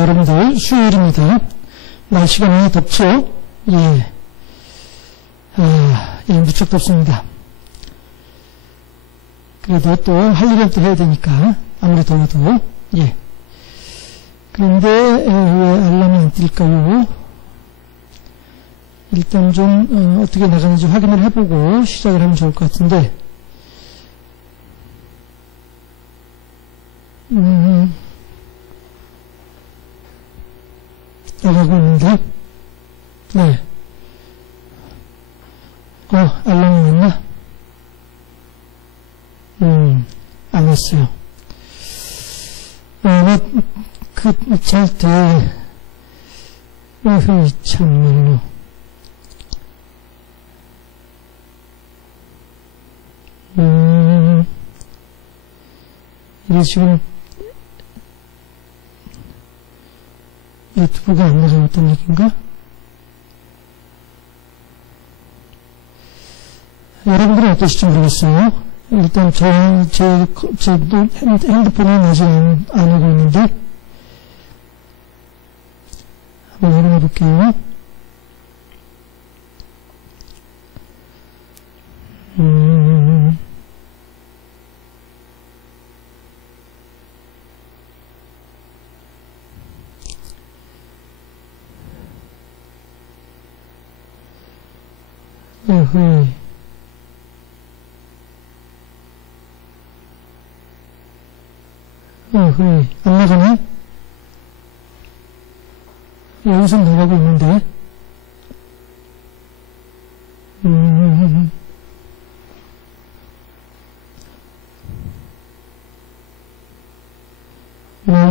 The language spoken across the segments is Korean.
여러분들 수요일입니다. 날씨가 많이 덥죠? 예. 무척 덥습니다. 그래도 또 할 일은 또 해야 되니까 아무리 더워도 예. 그런데 왜 알람이 안 뜰까요? 일단 좀 어떻게 나가는지 확인을 해보고 시작을 하면 좋을 것 같은데 나가고 있는데 네. 알람이 왔나? 안 왔어요. 잘 때, 참말로. 이게 지금, 유튜브가 안 나가겠다는 얘기인가? 여러분들은 어떠실지 모르겠어요. 일단 제 핸드폰은 아직 안 오고 있는데 한번 확인해 볼게요. 안 나가네? 여기서 나가고 있는데.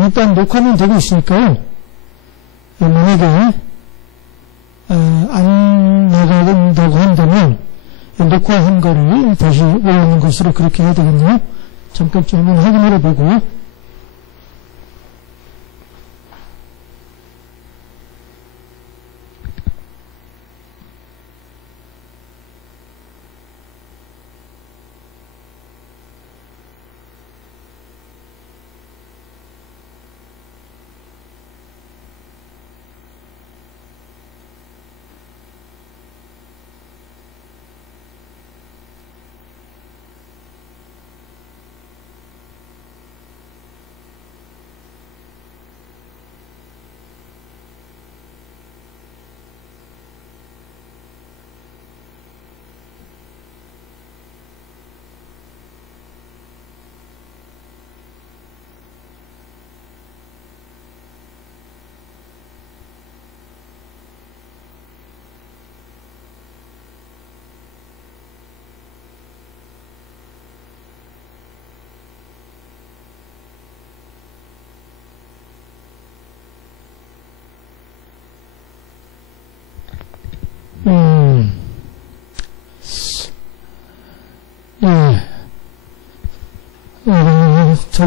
일단 녹화는 되고 있으니까요. 만약에 안 나간다고 한다면 녹화한 거를 다시 올리는 것으로 그렇게 해야 되겠네요. 잠깐 좀 한번 확인을 해보고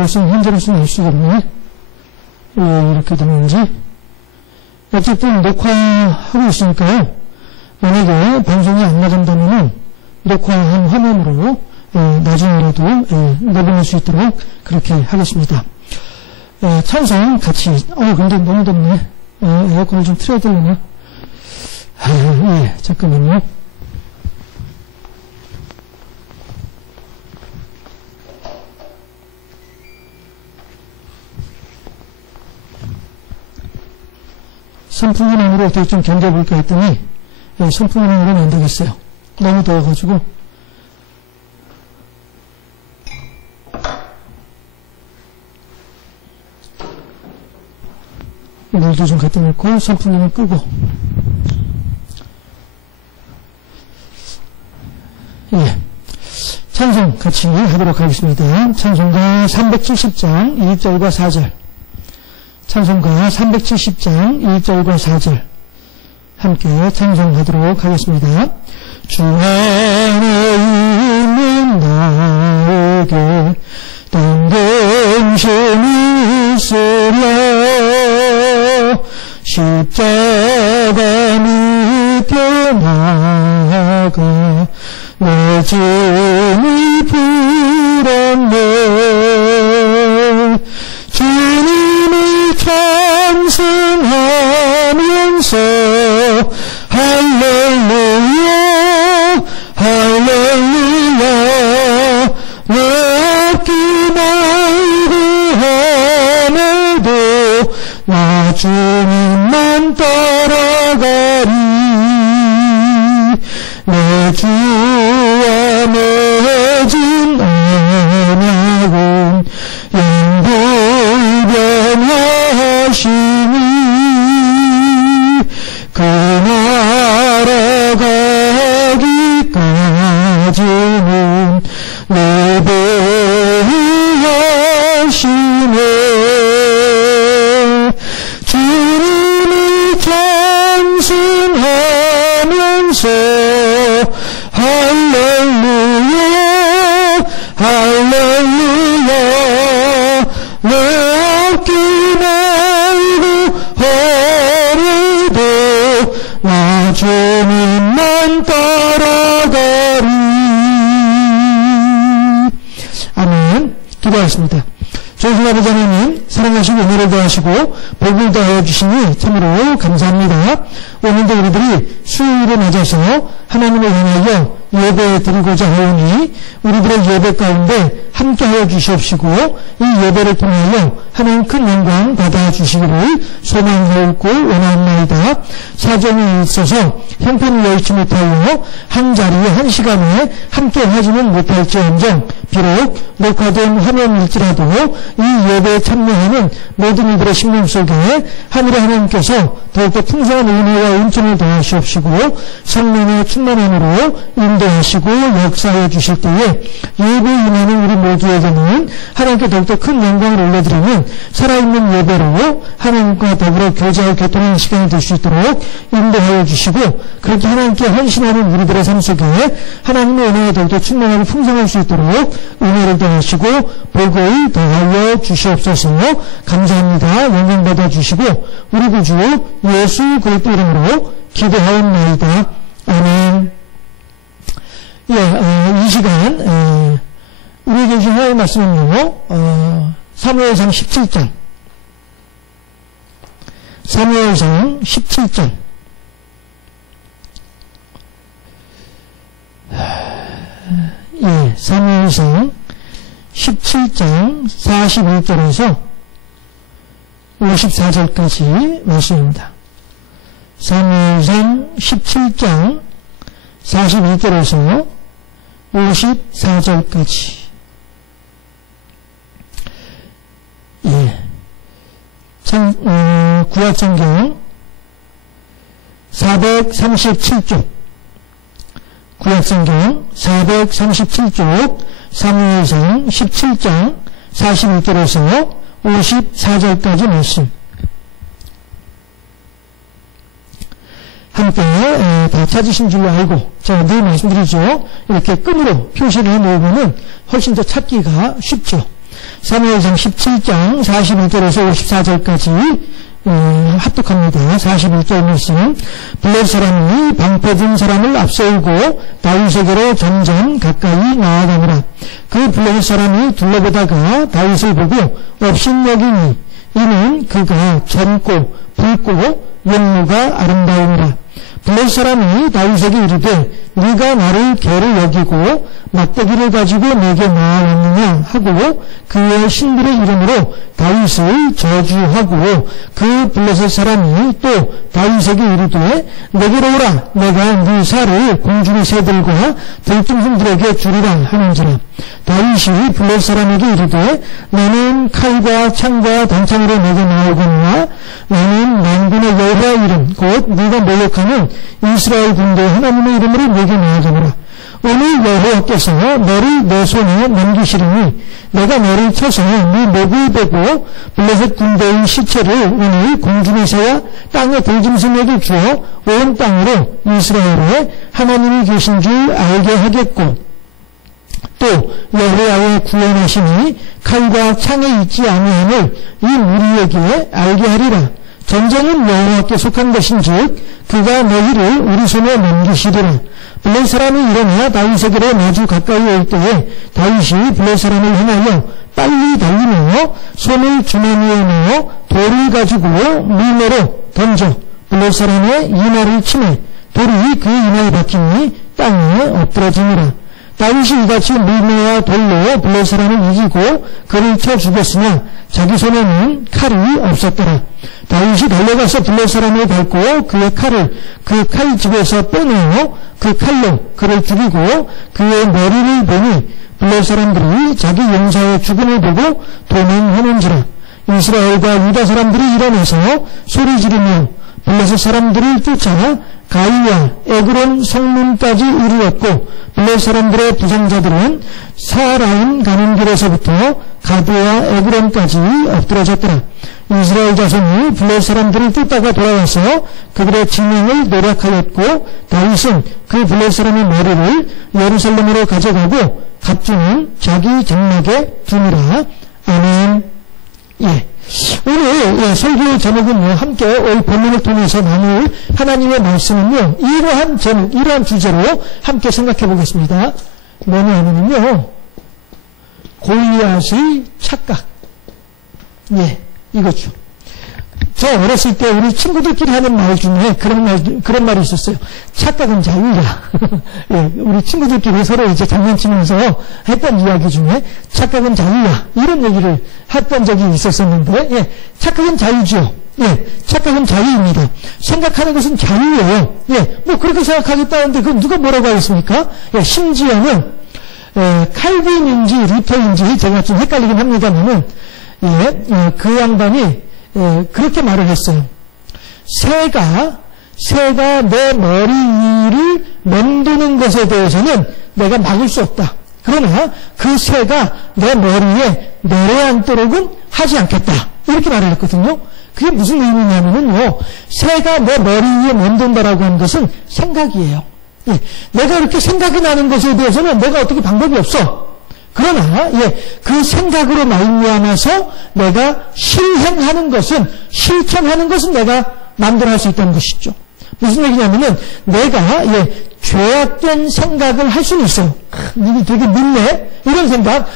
현재로서는 알 수가 없네. 왜 이렇게 되는지. 어쨌든 녹화하고 있으니까요. 만약에 방송이 안 나간다면 녹화한 화면으로 나중에라도 내보낼 수 있도록 그렇게 하겠습니다. 찬성 같이. 근데 너무 덥네. 에어컨을 좀 틀어야 되려나? 잠깐만요. 선풍기만으로 어떻게 좀 견뎌볼까 했더니 선풍기만으로는 안 되겠어요. 너무 더워가지고. 물도 좀 갖다 놓고 선풍기는 끄고. 찬송 같이 하도록 하겠습니다. 찬송가 370장 1절과 4절. 찬송가 370장 1절과 4절 함께 찬송하도록 하겠습니다. 주 안에 있는 나에게 당된 힘이 있으며 십자가 밑에 나아가 내 짐이 불었네. 주님의 천사 아멘. 기도하겠습니다. 조신 아버지 하나님, 사랑하시고 은혜를 더하시고 복을 더하여 주시니 참으로 감사합니다. 오늘도 우리들이 수요일을 맞아서 하나님을 향하여 예배 드리고자 하오니 우리들의 예배 가운데 함께하여 주시옵시고 이 예배를 통하여 하나님 큰 영광 받아주시기를 소망하옵고 원하옵나이다. 사정이 있어서 형편을 여의치 못하여 한 자리에 한 시간에 함께 하지는 못할지언정 비록 녹화된 화면일지라도 이 예배에 참여하는 모든 이들의 심령 속에 하늘의 하나님께서 더욱더 풍성한 은혜와 은총을 더하시옵시고 성령의 충만함으로 인도하시고 역사해 주실 때에 예배에 임하는 우리 모두에게는 하나님께 더욱더 큰 영광을 올려드리는 살아있는 예배로 하나님과 더불어 교제하고 교통하는 시간이 될 수 있도록 인도하여 주시고 그렇게 하나님께 헌신하는 우리들의 삶 속에 하나님의 은혜가 더욱더 충만하고 풍성할 수 있도록 은혜를 더하시고 복을 더하여 주시옵소서. 감사합니다. 영광 받아주시고 우리 구주 예수 그리스도 이름으로 기도하옵나이다. 아멘. 이 시간 우리에게 주신 하나님의 말씀은요, 사무엘상 17장 17장 사무엘상 17장 41절에서 54절까지 말씀입니다. 사무엘상 17장 41절에서 54절까지. 구약성경 437쪽, 구약성경 437쪽, 사무엘상 17장 41절에서 54절까지 말씀. 함께 다 찾으신 줄로 알고 제가 늘 말씀드리죠. 이렇게 끈으로 표시를 해놓으면 훨씬 더 찾기가 쉽죠. 사무엘상 17장 41절에서 54절까지 합독합니다. 41절 말씀. 블레셋 사람이 방패든 사람을 앞세우고 다윗에게로 점점 가까이 나아가니라. 그 블레셋 사람이 둘러보다가 다윗을 보고 업신여기니 이는 그가 젊고 붉고 용모가 아름다우니라. 블레셋 사람이 다윗에게 이르되 네가 나를 개로 여기고 막대기를 가지고 내게 나아왔느냐 하고 그의 신들의 이름으로 다윗을 저주하고 그 블레셋 사람이 또 다윗에게 이르되 내게로 오라 내가 네 살을 공중의 새들과 들짐승들에게 주리라 하는지라. 다윗이 블레셋 사람에게 이르되 나는 칼과 창과 단창으로 내게 나오거니와 나는 만군의 여호와 이름 곧 네가 모욕하는 이스라엘 군대 하나님의 이름으로 내게 나아가노라. 오늘 여호와께서 너를 내 손에 넘기시리니 내가 너를 쳐서 네 목을 베고 블레셋 군대의 시체를 오늘 공중의 새와 땅의 들짐승에게 주어 온 땅으로 이스라엘에 하나님이 계신 줄 알게 하겠고 또 여호와의 구원하심이 칼과 창에 있지 아니함을 이 무리에게 알게 하리라. 전쟁은 여호와께 속한 것인즉 그가 너희를 우리 손에 넘기시리라. 블레셋 사람이 일어나 다윗에게로 마주 가까이 올 때에 다윗이 블레셋 사람을 향하여 빨리 달리며 손을 주머니에 넣어 돌을 가지고 물매로 던져 블레셋 사람의 이마를 치매 돌이 그 이마에 박히니 땅에 엎드러지니라. 다윗이 이같이 물매와 돌로 블레셋 사람을 이기고 그를 쳐 죽였으나 자기 손에는 칼이 없었더라. 다윗이 달려가서 블레셋 사람을 밟고 그의 칼을 그 칼집에서 빼내어 그 칼로 그를 죽이고 그의 머리를 보니 블레셋 사람들이 자기 용사의 죽음을 보고 도망하는지라. 이스라엘과 유다 사람들이 일어나서 소리 지르며 블레셋 사람들을 쫓아 가이와 에그론 성문까지 이르렀고 블레셋 사람들의 부상자들은 사라임 가는 길에서부터 가드와 에그론까지 엎드러졌더라. 이스라엘 자손이 블레셋 사람들을 쫓다가 돌아와서 그들의 진영을 노략하였고 다윗은 그 블레셋 사람의 머리를 예루살렘으로 가져가고 갑주는 자기 장막에 두니라. 아멘. 오늘 설교 제목은요, 함께 올 본문을 통해서 나눌 하나님의 말씀은요, 이러한 제목, 이러한 주제로 함께 생각해 보겠습니다. 뭐냐면요, 골리앗의 착각. 예, 이거죠. 저 어렸을 때 우리 친구들끼리 하는 말 중에 그런 말이 있었어요. 착각은 자유야. 예, 우리 친구들끼리 서로 이제 장난치면서 했던 이야기 중에 착각은 자유야. 이런 얘기를 했던 적이 있었었는데, 예, 착각은 자유죠. 예, 착각은 자유입니다. 생각하는 것은 자유예요. 예, 뭐 그렇게 생각하겠다는데 그럼 누가 뭐라고 하겠습니까? 예, 심지어는 칼빈인지 루터인지 제가 좀 헷갈리긴 합니다만은, 예, 그 양반이 그렇게 말을 했어요. 새가 내 머리 위를 맴도는 것에 대해서는 내가 막을 수 없다. 그러나 그 새가 내 머리에 내려앉도록은 하지 않겠다. 이렇게 말을 했거든요. 그게 무슨 의미냐면요. 새가 내 머리 위에 맴돈다라고 하는 것은 생각이에요. 예, 내가 이렇게 생각이 나는 것에 대해서는 내가 어떻게 방법이 없어. 그러나 그 생각으로 말미암아서 내가 실천하는 것은 내가 마음대로 할 수 있다는 것이죠. 무슨 얘기냐면은 내가 죄악된 생각을 할 수는 있어요. 이게 되게 늦네 이런 생각.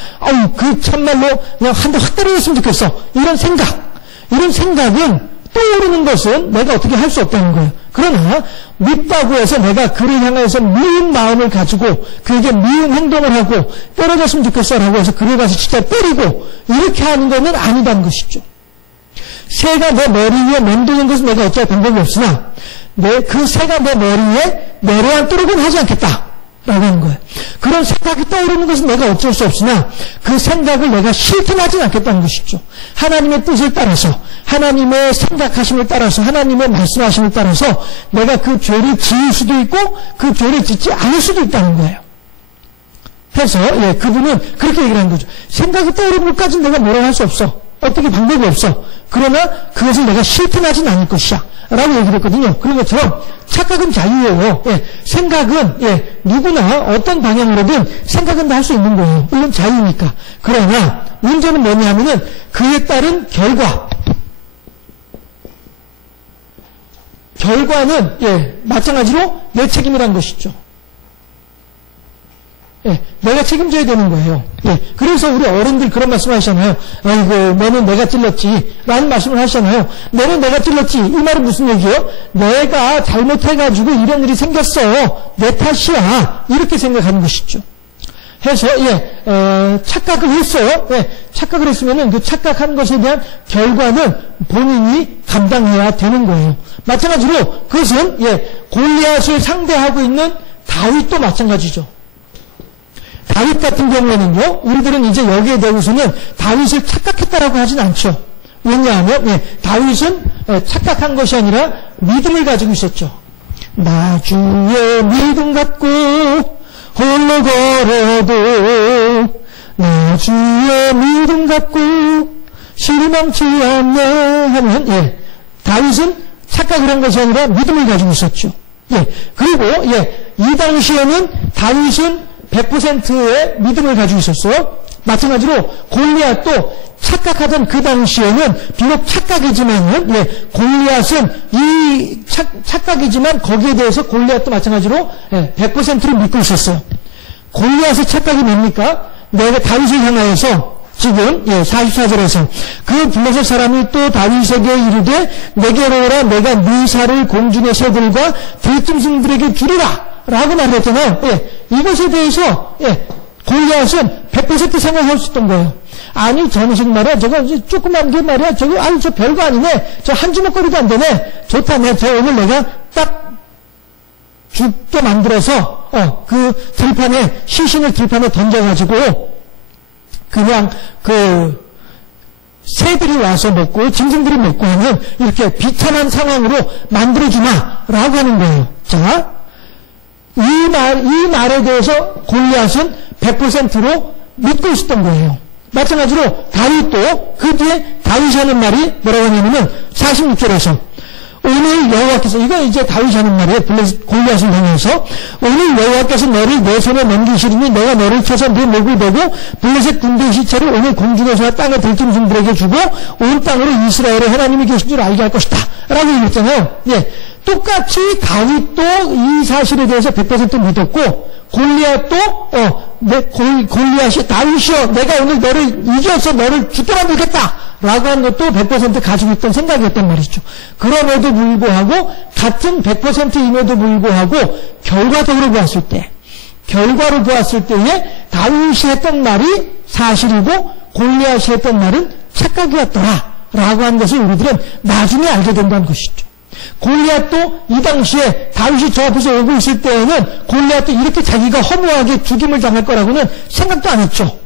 그 참말로 그냥 한 대 확 때려줬으면 좋겠어. 이런 생각은 떠오르는 것은 내가 어떻게 할 수 없다는 거예요. 그러나 밉다고 해서 내가 그를 향해서 미운 마음을 가지고 그에게 미운 행동을 하고 때려줬으면 좋겠어라고 해서 그를 가서 진짜 때리고 이렇게 하는 것은 아니다는 것이죠. 새가 내 머리 위에 맴도는 것은 내가 어찌할 방법이 없으나 그 새가 내 머리에 내려앉도록은 하지 않겠다 라고 하는 거예요. 그런 생각이 떠오르는 것은 내가 어쩔 수 없으나 그 생각을 내가 실천하지 않겠다는 것이죠. 하나님의 뜻을 따라서, 하나님의 생각하심을 따라서, 하나님의 말씀하심을 따라서 내가 그 죄를 지을 수도 있고 그 죄를 짓지 않을 수도 있다는 거예요. 그래서 그분은 그렇게 얘기를 하는 거죠. 생각이 떠오르는 것까지는 내가 뭐라고 할 수 없어. 어떻게 방법이 없어. 그러나 그것을 내가 실천하진 않을 것이야 라고 얘기를 했거든요. 그런 것처럼 착각은 자유예요. 생각은 누구나 어떤 방향으로든 생각은 다 할 수 있는 거예요. 이건 자유니까. 그러나 문제는 뭐냐면은 그에 따른 결과는 마찬가지로 내 책임이란 것이죠. 내가 책임져야 되는 거예요. 그래서 우리 어른들 그런 말씀 하시잖아요. 아이고, 너는 내가 찔렀지. 라는 말씀을 하시잖아요. 너는 내가 찔렀지. 이 말은 무슨 얘기예요? 내가 잘못해가지고 이런 일이 생겼어. 내 탓이야. 이렇게 생각하는 것이죠. 해서, 착각을 했어요. 착각을 했으면은 그 착각한 것에 대한 결과는 본인이 감당해야 되는 거예요. 마찬가지로 그것은, 골리앗을 상대하고 있는 다윗도 마찬가지죠. 다윗 같은 경우에는요, 우리들은 이제 여기에 대해서는 다윗을 착각했다라고 하진 않죠. 왜냐하면, 다윗은 착각한 것이 아니라 믿음을 가지고 있었죠. 나 주의 믿음 갖고 홀로 걸어도 나 주의 믿음 갖고 실망치 않네 하면, 다윗은 착각을 한 것이 아니라 믿음을 가지고 있었죠. 그리고, 이 당시에는 다윗은 100%의 믿음을 가지고 있었어요. 마찬가지로 골리앗도 착각하던 그 당시에는 비록 착각이지만은 골리앗은 착각이지만 거기에 대해서 골리앗도 마찬가지로 100%를 믿고 있었어요. 골리앗의 착각이 뭡니까? 내가 다윗을 향하여서 지금 44절에서 그 블레셋 사람이 또 다윗에게 이르되 내게로 오라 내가 네 살을 공중의 새들과 들짐승들에게 주리라 라고 말했잖아요. 이것에 대해서 골리앗은 100% 생각할 수 있던 거예요. 아니 저 녀석 말이야 저거 조그만 게 말이야 저거 저 별거 아니네 저 한 주먹거리도 안 되네 좋다네 저 오늘 내가 딱 죽게 만들어서 그 들판에 시신을 들판에 던져가지고 그냥 그 새들이 와서 먹고 짐승들이 먹고 하는 이렇게 비참한 상황으로 만들어주마 라고 하는 거예요. 자, 이 말에 대해서 골리앗은 100%로 믿고 있었던 거예요. 마찬가지로 다윗도 그 뒤에 다윗이 하는 말이 뭐라고 하냐면은 46절에서 오늘 여호와께서 이건 이제 다윗이 하는 말이에요. 골리앗을 향해서 오늘 여호와께서 너를 내 손에 넘기시리니 내가 너를 쳐서 네 목을 베고 블레셋 군대의 시체를 오늘 공중에서와 땅의 들짐승들에게 주고 온 땅으로 이스라엘의 하나님이 계신 줄 알게 할 것이다 라고 얘기했잖아요. 예. 똑같이 다윗도 이 사실에 대해서 100% 믿었고, 골리앗도, 골리앗이 다윗이여, 내가 오늘 너를 이겨서 너를 죽게 만들겠다! 라고 한 것도 100% 가지고 있던 생각이었단 말이죠. 그럼에도 불구하고, 같은 100%임에도 불구하고, 결과로 보았을 때에, 다윗이 했던 말이 사실이고, 골리앗이 했던 말은 착각이었더라. 라고 한 것을 우리들은 나중에 알게 된다는 것이죠. 골리앗도 이 당시에 다윗이 저 앞에서 오고 있을 때에는 골리앗도 이렇게 자기가 허무하게 죽임을 당할 거라고는 생각도 안 했죠.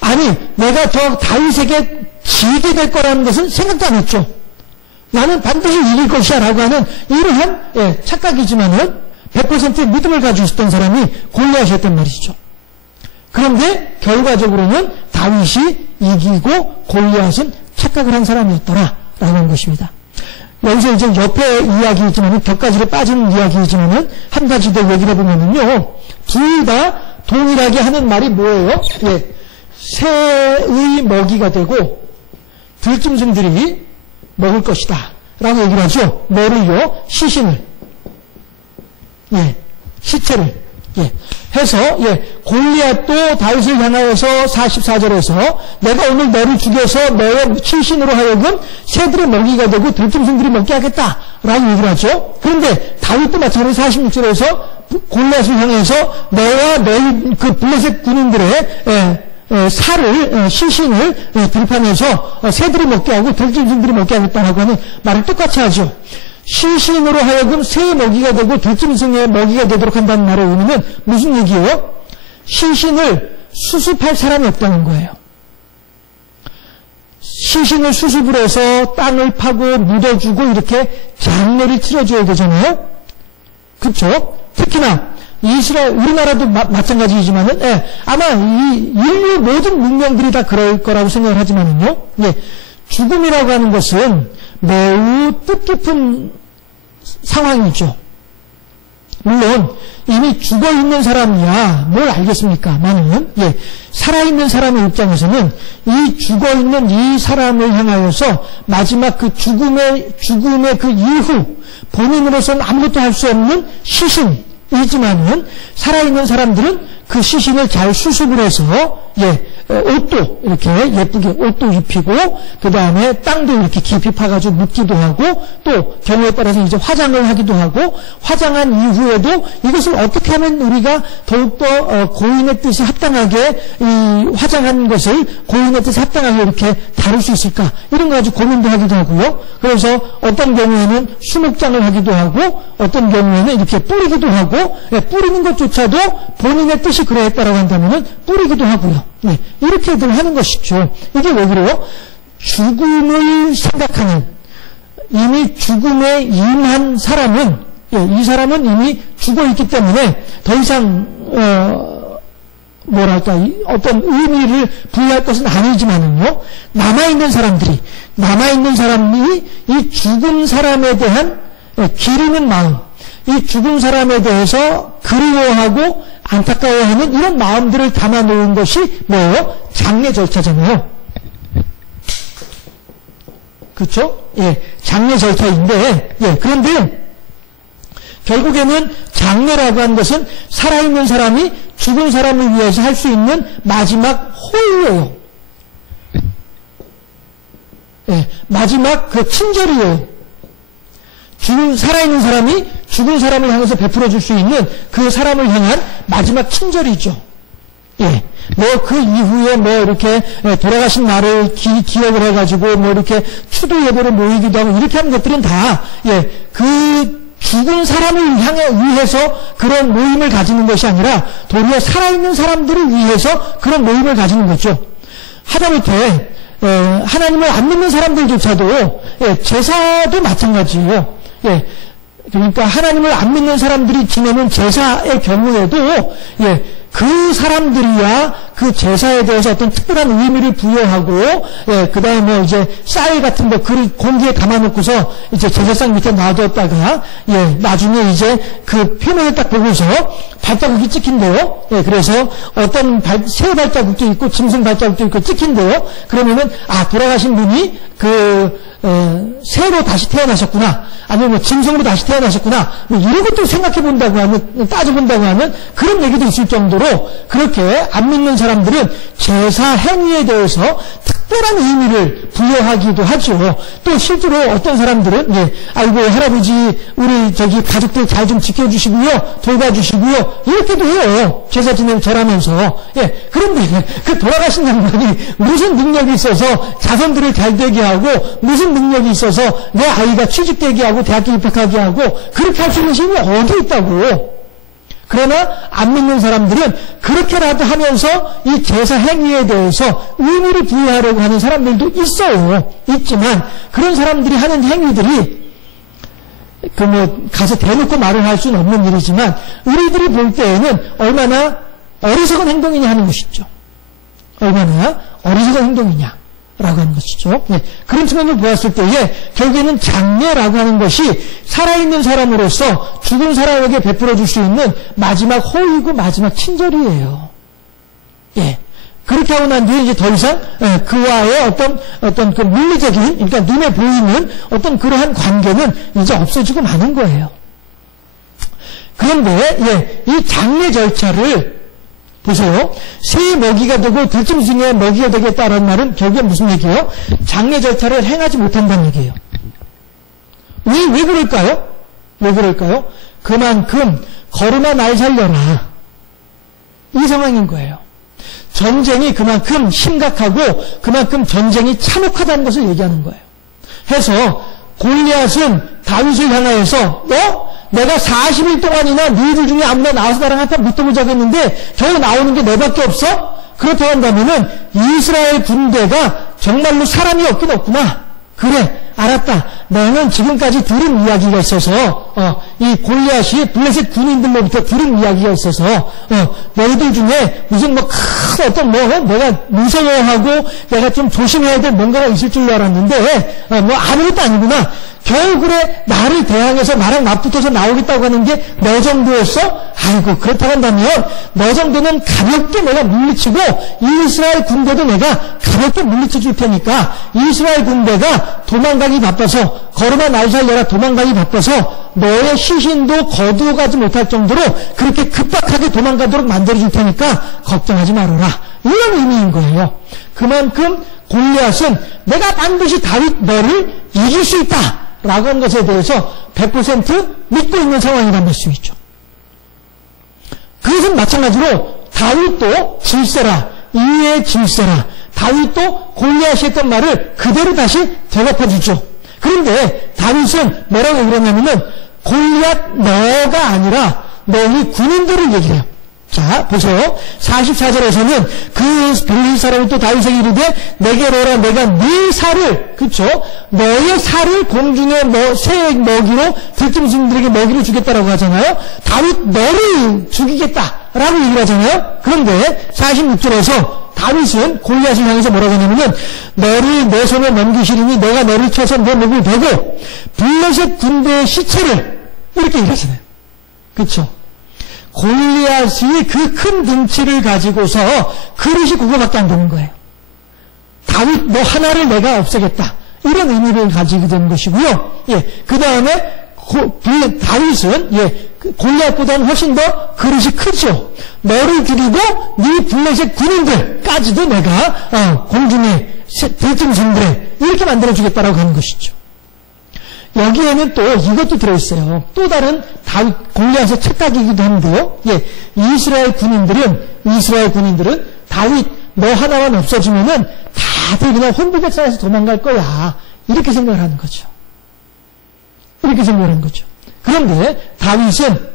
아니, 내가 저 다윗에게 지게 될 거라는 것은 생각도 안 했죠. 나는 반드시 이길 것이야 라고 하는 이러한 착각이지만은 100% 믿음을 가지고 있었던 사람이 골리앗이었단 말이죠. 그런데 결과적으로는 다윗이 이기고 골리앗은 착각을 한 사람이었더라 라고 하는 것입니다. 여기서 이제 옆에 이야기이지만은 격가지로 빠지는 이야기이지만은 한 가지 더 얘기를 해보면은요, 둘 다 동일하게 하는 말이 뭐예요? 예, 새의 먹이가 되고 들짐승들이 먹을 것이다 라고 얘기를 하죠. 뭐를요? 시신을, 시체를 해서 골리앗도 다윗을 향하여서 44절에서 내가 오늘 너를 죽여서 너의 시신으로 하여금 새들의 먹이가 되고 들짐승들이 먹게 하겠다 라고 얘기를 하죠. 그런데 다윗도 마찬가지로 46절에서 골리앗을 향해서 너와 너희 그 블레셋 군인들의 시신을 들판에서 새들이 먹게 하고 들짐승들이 먹게 하겠다라고 하는 말을 똑같이 하죠. 시신으로 하여금 새의 먹이가 되고 들짐승의 먹이가 되도록 한다는 말의 의미는 무슨 얘기예요? 시신을 수습할 사람이 없다는 거예요. 시신을 수습을 해서 땅을 파고 묻어주고 이렇게 장례를 치러줘야 되잖아요. 그렇죠? 특히나 이스라엘, 우리나라도 마찬가지이지만은 아마 이 인류 모든 문명들이 다 그럴 거라고 생각을 하지만은요. 죽음이라고 하는 것은 매우 뜻깊은 상황이죠. 물론 이미 죽어있는 사람이야 뭘 알겠습니까만은 살아있는 사람의 입장에서는 이 죽어있는 이 사람을 향하여서 마지막 그 죽음의 그 이후 본인으로서는 아무것도 할 수 없는 시신이지만은 살아있는 사람들은 그 시신을 잘 수습을 해서 옷도 이렇게 예쁘게 옷도 입히고 그 다음에 땅도 이렇게 깊이 파가지고 묻기도 하고 또 경우에 따라서 이제 화장을 하기도 하고 화장한 이후에도 이것을 어떻게 하면 우리가 더욱더 고인의 뜻에 합당하게 이 화장한 것을 고인의 뜻에 합당하게 이렇게 다룰 수 있을까 이런 거 가지고 고민도 하기도 하고요. 그래서 어떤 경우에는 수목장을 하기도 하고 어떤 경우에는 이렇게 뿌리기도 하고 뿌리는 것조차도 본인의 뜻이 그러했다라고 한다면은 뿌리기도 하고요. 이렇게들 하는 것이죠. 이게 왜 그래요? 죽음을 생각하는 이미 죽음에 임한 사람은 이 사람은 이미 죽어있기 때문에 더 이상 어떤 의미를 부여할 것은 아니지만은요. 남아있는 사람이 이 죽은 사람에 대한 기리는 마음, 이 죽은 사람에 대해서 그리워하고 안타까워하는 이런 마음들을 담아놓은 것이 뭐예요? 장례 절차잖아요. 그렇죠? 장례 절차인데, 그런데 결국에는 장례라고 하는 것은 살아있는 사람이 죽은 사람을 위해서 할 수 있는 마지막 호의예요. 마지막 그 친절이에요. 살아있는 사람이 죽은 사람을 향해서 베풀어줄 수 있는 그 사람을 향한 마지막 친절이죠. 그 이후에 이렇게 돌아가신 날을 기억을 해가지고 이렇게 추도 예배를 모이기도 하고 이렇게 하는 것들은 다, 그 죽은 사람을 위해서 그런 모임을 가지는 것이 아니라 도리어 살아있는 사람들을 위해서 그런 모임을 가지는 거죠. 하다못해, 하나님을 안 믿는 사람들조차도, 제사도 마찬가지예요. 그러니까 하나님을 안 믿는 사람들이 지내는 제사의 경우에도 그 사람들이야 그 제사에 대해서 어떤 특별한 의미를 부여하고, 예, 그 다음에 뭐 이제 쌀 같은 거 그릇 공기에 담아놓고서 이제 제사상 밑에 놔뒀다가, 예, 나중에 이제 그 표면을 딱 보고서 발자국이 찍힌대요. 예, 그래서 어떤 새 발자국도 있고 짐승 발자국도 있고 찍힌대요. 그러면은 돌아가신 분이 새로 다시 태어나셨구나, 아니면 뭐 짐승으로 다시 태어나셨구나, 뭐 이런 것도 생각해 본다고 하면, 따져본다고 하면 그런 얘기도 있을 정도로 그렇게 안 믿는 사람들은 제사 행위에 대해서 특별한 의미를 부여하기도 하죠. 또 실제로 어떤 사람들은, 예, 아이고 할아버지 우리 가족들 잘 좀 지켜주시고요, 돌봐주시고요, 이렇게도 해요. 제사 지내고 절하면서. 예, 그런데 그 돌아가신 양반이 무슨 능력이 있어서 자손들을 잘 되게 하고, 무슨 능력이 있어서 내 아이가 취직되게 하고 대학교 입학하게 하고 그렇게 할 수 있는 힘이 어디 있다고. 그러나 안 믿는 사람들은 그렇게라도 하면서 이 제사 행위에 대해서 의미를 부여하려고 하는 사람들도 있어요. 있지만 그런 사람들이 하는 행위들이 가서 대놓고 말을 할 수는 없는 일이지만 우리들이 볼 때에는 얼마나 어리석은 행동이냐 하는 것이죠. 얼마나 어리석은 행동이냐 라고 하는 것이죠. 네. 그런 측면을 보았을 때에 결국에는 장례라고 하는 것이 살아있는 사람으로서 죽은 사람에게 베풀어 줄 수 있는 마지막 호의고 마지막 친절이에요. 예. 그렇게 하고 난 뒤에 이제 더 이상 그와의 어떤 그 물리적인, 그러니까 눈에 보이는 어떤 그러한 관계는 이제 없어지고 마는 거예요. 그런데 예, 이 장례 절차를 보세요. 새 먹이가 되고 들짐승의 먹이가 되겠다라는 말은 결국에 무슨 얘기예요? 장례 절차를 행하지 못한다는 얘기예요. 왜 그럴까요? 왜 그럴까요? 그만큼 걸으나 날 살려라, 이 상황인 거예요. 전쟁이 그만큼 심각하고 그만큼 전쟁이 참혹하다는 것을 얘기하는 거예요. 해서 골리앗은 다윗을 향하여서 내가 40일 동안이나 너희들 중에 아무나 나와서 나랑 한판 붙어보자고 했는데 겨우 나오는 게 너밖에 없어? 그렇다고 한다면은 이스라엘 군대가 정말로 사람이 없긴 없구나. 그래, 알았다. 너는 지금까지 들은 이야기가 있어서 이 골리앗이 블레셋 군인들로부터 들은 이야기가 있어서 너희들 중에 무슨 큰 어떤 내가 무서워하고 내가 좀 조심해야 될 뭔가가 있을 줄 알았는데 아무것도 아니구나. 겨우 그래 나를 대항해서 나랑 맞붙어서 나오겠다고 하는 게 너 정도였어? 아이고, 그렇다고 한다면 너 정도는 가볍게 내가 물리치고 이스라엘 군대도 내가 가볍게 물리쳐 줄 테니까 이스라엘 군대가 도망가기 바빠서 걸으면 날 살려라 도망가기 바빠서 너의 시신도 거두어가지 못할 정도로 그렇게 급박하게 도망가도록 만들어줄 테니까 걱정하지 말아라, 이런 의미인 거예요. 그만큼 골리앗은 내가 반드시 다윗 너를 이길 수 있다 라고 한 것에 대해서 100% 믿고 있는 상황이라는 말씀이죠. 그것은 마찬가지로 다윗도 질세라, 이에 질세라, 다윗도 골리앗이 했던 말을 그대로 다시 대답해주죠. 그런데 다윗은 뭐라고 그러냐면은 골리앗 너가 아니라 너희 군인들을 얘기해요. 자, 보세요. 44절에서는 그 블레셋 사람이 또 다윗에게 이르되 내게 오라, 내가 네 살을, 그쵸? 너의 살을 공중에 새 먹이로 들짐승들에게 먹이를 주겠다라고 하잖아요. 다윗 너를 죽이겠다라고 얘기를 하잖아요. 그런데 46절에서 다윗은 골리앗을 향해서 뭐라고 하냐면은 너를 내 손에 넘기시리니 내가 너를 쳐서 내 목을 베고 블레셋 군대의 시체를, 이렇게 얘기하잖아요. 그쵸? 골리앗이 그 큰 등치를 가지고서 그릇이 그거밖에 안 되는 거예요. 다윗 너 하나를 내가 없애겠다, 이런 의미를 가지게 되는 것이고요. 예, 그 다음에 다윗은 골리앗보다는 훨씬 더 그릇이 크죠. 너를 죽이고 네 블레셋 군인들까지도 내가 공중에 들짐승들에 이렇게 만들어주겠다라고 하는 것이죠. 여기에는 또 이것도 들어있어요. 또 다른 다윗 골리앗의 착각이기도 한데요. 예, 이스라엘 군인들은 다윗 너 하나만 없어지면은 다들 그냥 혼비백산에서 도망갈 거야, 이렇게 생각을 하는 거죠. 이렇게 생각하는 거죠. 그런데 다윗은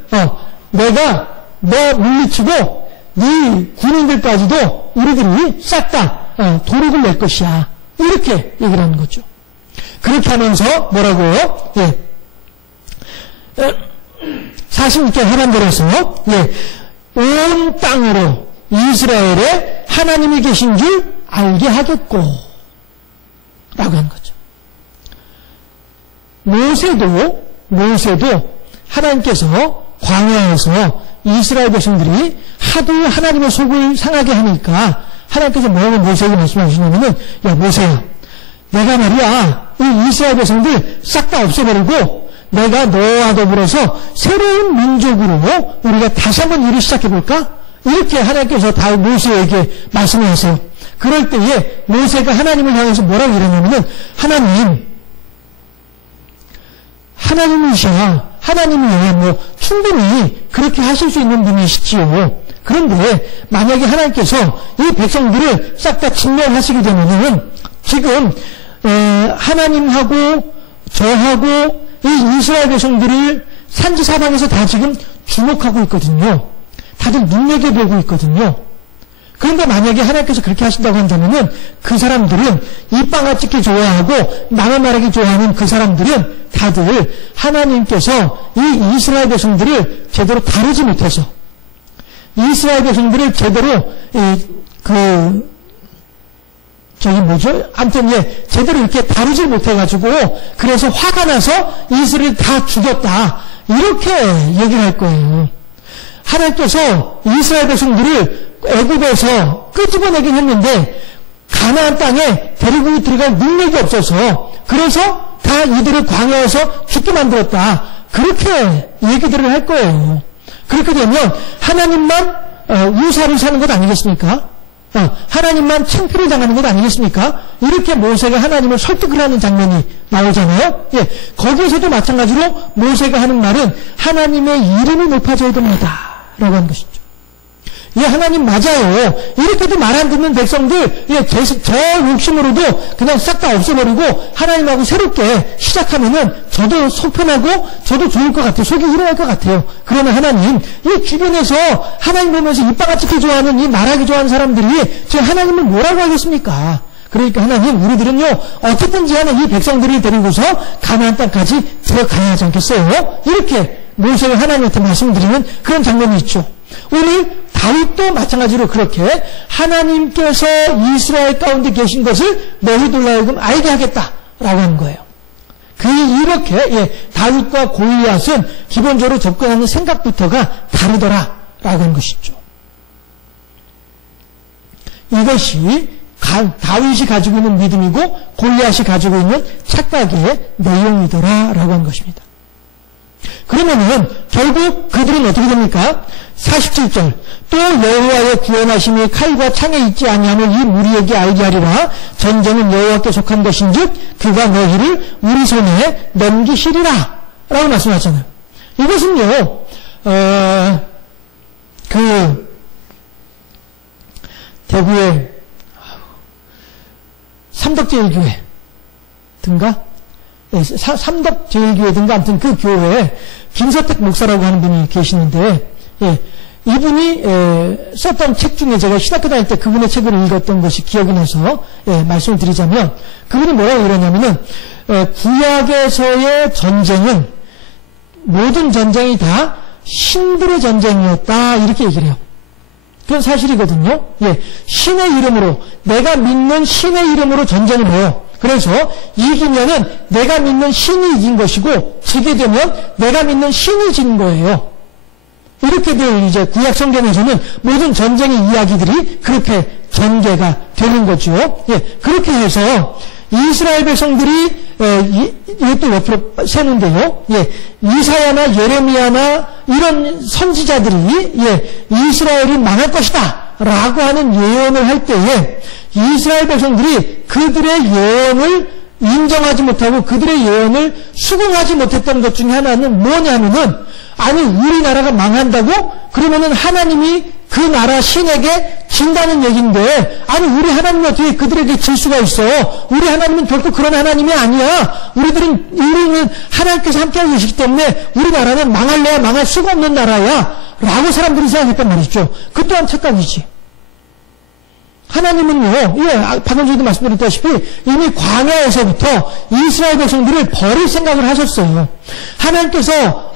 내가 너 물리치고 네 군인들까지도 우리들이 싹 다 도륙을 낼 것이야, 이렇게 얘기를 하는 거죠. 그렇게 하면서 뭐라고요? 예. 46절 하반절에서 온 땅으로 이스라엘에 하나님이 계신 줄 알게 하겠고 라고 한 거죠. 모세도 하나님께서 광야에서 이스라엘 백성들이 하도 하나님의 속을 상하게 하니까 하나님께서 뭐라고 모세에게 말씀하시냐면은, 야 모세야, 내가 말이야 이 이스라엘 백성들 싹 다 없애버리고 내가 너와 더불어서 새로운 민족으로 우리가 다시 한번 일을 시작해볼까? 이렇게 하나님께서 다 모세에게 말씀을 하세요. 그럴 때에 모세가 하나님을 향해서 뭐라고 이러냐면은, 하나님이셔. 하나님이 뭐 충분히 그렇게 하실 수 있는 분이시지요. 그런데 만약에 하나님께서 이 백성들을 싹 다 진멸하시게 되면은, 지금 하나님하고 저하고 이 이스라엘 백성들을 산지 사방에서 다 지금 주목하고 있거든요. 다들 눈여겨보고 있거든요. 그런데 만약에 하나님께서 그렇게 하신다고 한다면은, 그 사람들은 이 빵을 찍기 좋아하고 나만 말하기 좋아하는 그 사람들은 다들 하나님께서 이 이스라엘 백성들을 제대로 다루지 못해서, 이스라엘 백성들을 제대로 아무튼 제대로 이렇게 다루지 못해가지고 그래서 화가 나서 이스라엘을 다 죽였다, 이렇게 얘기를 할 거예요. 하나님께서 이스라엘 백성들을 애굽에서 끄집어내긴 했는데 가나안 땅에 데리고 들어갈 능력이 없어서 그래서 다 이들을 광야에서 죽게 만들었다, 그렇게 얘기들을 할 거예요. 그렇게 되면 하나님만 우사를 사는 것 아니겠습니까? 하나님만 창피를 당하는 것 아니겠습니까? 이렇게 모세가 하나님을 설득을 하는 장면이 나오잖아요. 예, 거기에서도 마찬가지로 모세가 하는 말은 하나님의 이름이 높아져야 됩니다 라고 하는 것이죠. 예, 하나님 맞아요. 이렇게도 말 안 듣는 백성들, 저 욕심으로도 그냥 싹 다 없애버리고 하나님하고 새롭게 시작하면은 저도 속 편하고 저도 좋을 것 같아요. 속이 일어날 것 같아요. 그러면 하나님, 이 주변에서 하나님 보면서 이빵아 찍기 좋아하는, 이 말하기 좋아하는 사람들이 지금 하나님을 뭐라고 하겠습니까? 그러니까 하나님, 우리들은요 어쨌든지 하는 이 백성들을 데리고서 가나안 땅까지 들어가야 하지 않겠어요? 이렇게 모세가 하나님한테 말씀드리는 그런 장면이 있죠. 오늘 다윗도 마찬가지로 그렇게 하나님께서 이스라엘 가운데 계신 것을 너희들로 하여금 알게 하겠다라고 하는 거예요. 이렇게 다윗과 골리앗은 기본적으로 접근하는 생각부터가 다르더라라고 하는 것이죠. 이것이 다윗이 가지고 있는 믿음이고 골리앗이 가지고 있는 착각의 내용이더라라고 하는 것입니다. 그러면은 결국 그들은 어떻게 됩니까? 47절, 또 여호와의 구원하심이 칼과 창에 있지 아니하면 이 무리에게 알게 하리라. 전쟁은 여호와께 속한 것인즉 그가 너희를 우리 손에 넘기시리라 라고 말씀하잖아요. 이것은요 대구의 삼덕제일교회 든가 삼덕제일교회든가 아무튼 그 교회에 김서택 목사라고 하는 분이 계시는데, 이분이 썼던 책 중에 제가 신학교 다닐 때 그분의 책을 읽었던 것이 기억이 나서 말씀을 드리자면, 그분이 뭐라고 그러냐면은 구약에서의 전쟁은 모든 전쟁이 다 신들의 전쟁이었다 이렇게 얘기를 해요. 그건 사실이거든요. 신의 이름으로, 내가 믿는 신의 이름으로 전쟁을 해요. 그래서 이기면은 내가 믿는 신이 이긴 것이고, 지게 되면 내가 믿는 신이 진 거예요. 이렇게들 이제 구약 성경에서는 모든 전쟁의 이야기들이 그렇게 전개가 되는 거죠. 그렇게 해서 이스라엘 백성들이 이것도 옆으로 세는데요. 이사야나 예레미야나 이런 선지자들이 이스라엘이 망할 것이다 라고 하는 예언을 할 때에 이스라엘 백성들이 그들의 예언을 인정하지 못하고 그들의 예언을 수긍하지 못했던 것 중에 하나는 뭐냐면은, 아니 우리나라가 망한다고? 그러면은 하나님이 그 나라 신에게 진다는 얘기인데, 아니 우리 하나님이 어떻게 그들에게 질 수가 있어? 우리 하나님은 결코 그런 하나님이 아니야. 우리는 하나님께서 함께하고 계시기 때문에 우리나라는 망할래야 망할 수가 없는 나라야 라고 사람들이 생각했단 말이죠. 그 또한 착각이지. 하나님은요, 방금 전에도 말씀드렸다시피 이미 광야에서부터 이스라엘 백성들을 버릴 생각을 하셨어요. 하나님께서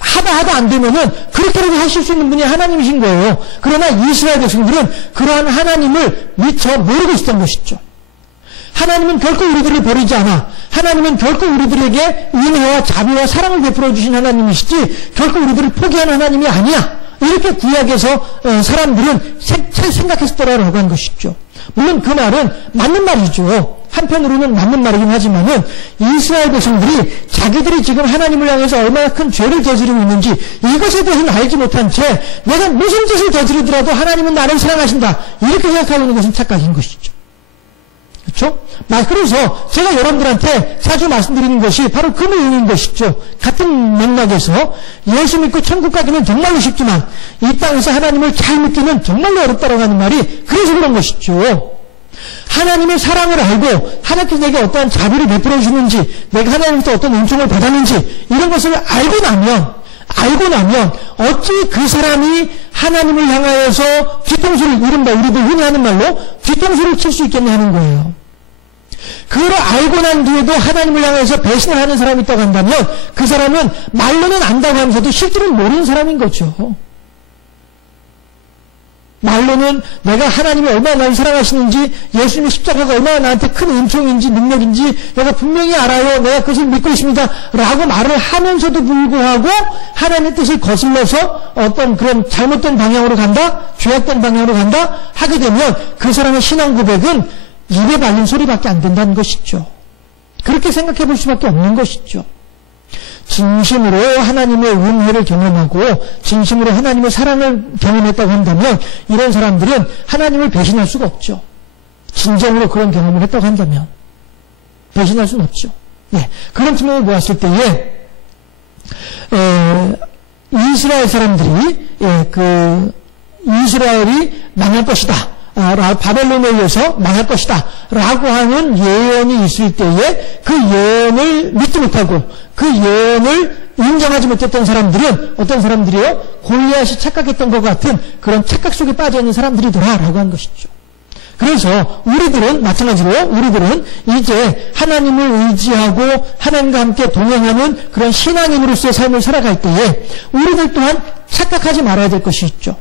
하다 안 되면은 그렇게라도 하실 수 있는 분이 하나님이신 거예요. 그러나 이스라엘 백성들은 그러한 하나님을 미처 모르고 있었던 것이죠. 하나님은 결코 우리들을 버리지 않아. 하나님은 결코 우리들에게 은혜와 자비와 사랑을 베풀어 주신 하나님이시지 결코 우리들을 포기하는 하나님이 아니야. 이렇게 구약에서 사람들은 생각했었더라라고 한 것이죠. 물론 그 말은 맞는 말이죠. 한편으로는 맞는 말이긴 하지만은 이스라엘 백성들이 자기들이 지금 하나님을 향해서 얼마나 큰 죄를 저지르고 있는지 이것에 대해서는 알지 못한 채 내가 무슨 짓을 저지르더라도 하나님은 나를 사랑하신다. 이렇게 생각하고 있는 것은 착각인 것이죠. 그렇죠? 그래서 제가 여러분들한테 자주 말씀드리는 것이 바로 그 내용인 것이죠. 같은 맥락에서 예수 믿고 천국 가기는 정말로 쉽지만 이 땅에서 하나님을 잘 믿기는 정말로 어렵다고 하는 말이 그래서 그런 것이죠. 하나님의 사랑을 알고 하나님께서 내게 어떠한 자비를 베풀어 주는지 내가 하나님께서 어떤 은총을 받았는지 이런 것을 알고 나면 어찌 그 사람이 하나님을 향하여서 뒤통수를 이른바 우리들 흔히 하는 말로 뒤통수를 칠 수 있겠냐 하는 거예요. 그걸 알고 난 뒤에도 하나님을 향해서 배신을 하는 사람이 있다고 한다면 그 사람은 말로는 안다고 하면서도 실제로는 모르는 사람인 거죠. 말로는 내가 하나님이 얼마나 나를 사랑하시는지 예수님의 십자가가 얼마나 나한테 큰 은총인지 능력인지 내가 분명히 알아요. 내가 그것을 믿고 있습니다. 라고 말을 하면서도 불구하고 하나님의 뜻을 거슬러서 어떤 그런 잘못된 방향으로 간다? 죄악된 방향으로 간다? 하게 되면 그 사람의 신앙 고백은 입에 발린 소리밖에 안 된다는 것이죠. 그렇게 생각해 볼 수밖에 없는 것이죠. 진심으로 하나님의 은혜를 경험하고 진심으로 하나님의 사랑을 경험했다고 한다면 이런 사람들은 하나님을 배신할 수가 없죠. 진정으로 그런 경험을 했다고 한다면 배신할 수는 없죠. 네, 그런 측면을 보았을 때에 이스라엘 사람들이 이스라엘이 망할 것이다. 바벨론에 의해서 망할 것이다 라고 하는 예언이 있을 때에 그 예언을 믿지 못하고 그 예언을 인정하지 못했던 사람들은 어떤 사람들이요? 골리앗이 착각했던 것 같은 그런 착각 속에 빠져있는 사람들이더라 라고 한 것이죠. 그래서 우리들은 마찬가지로 우리들은 이제 하나님을 의지하고 하나님과 함께 동행하는 그런 신앙인으로서의 삶을 살아갈 때에 우리들 또한 착각하지 말아야 될 것이 있죠.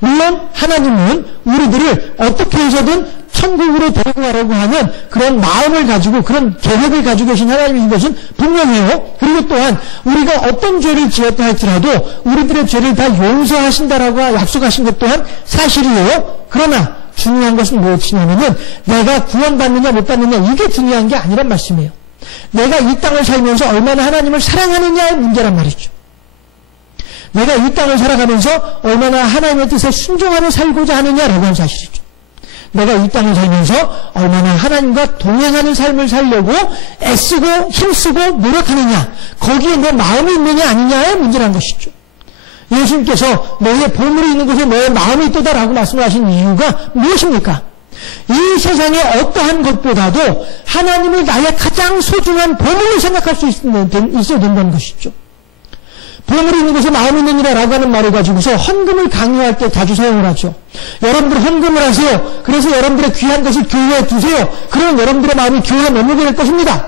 물론 하나님은 우리들을 어떻게 해서든 천국으로 데리고 가려고 하는 그런 마음을 가지고 그런 계획을 가지고 계신 하나님인 것은 분명해요. 그리고 또한 우리가 어떤 죄를 지었다 할지라도 우리들의 죄를 다 용서하신다라고 약속하신 것 또한 사실이에요. 그러나 중요한 것은 무엇이냐면은 내가 구원받느냐 못 받느냐 이게 중요한 게 아니란 말씀이에요. 내가 이 땅을 살면서 얼마나 하나님을 사랑하느냐의 문제란 말이죠. 내가 이 땅을 살아가면서 얼마나 하나님의 뜻에 순종하며 살고자 하느냐라고 하는 사실이죠. 내가 이 땅을 살면서 얼마나 하나님과 동행하는 삶을 살려고 애쓰고 힘쓰고 노력하느냐 거기에 내 마음이 있느냐 아니냐의 문제라는 것이죠. 예수님께서 너의 보물이 있는 곳에 너의 마음이 있도다라고 말씀하신 이유가 무엇입니까? 이 세상의 어떠한 것보다도 하나님을 나의 가장 소중한 보물로 생각할 수 있어야 된다는 것이죠. 보물이 있는 곳에 마음이 있느니라 라고 하는 말을 가지고서 헌금을 강요할 때 자주 사용을 하죠. 여러분들 헌금을 하세요. 그래서 여러분들의 귀한 것을 교회에 두세요. 그러면 여러분들의 마음이 교회에 머물게 될 것입니다.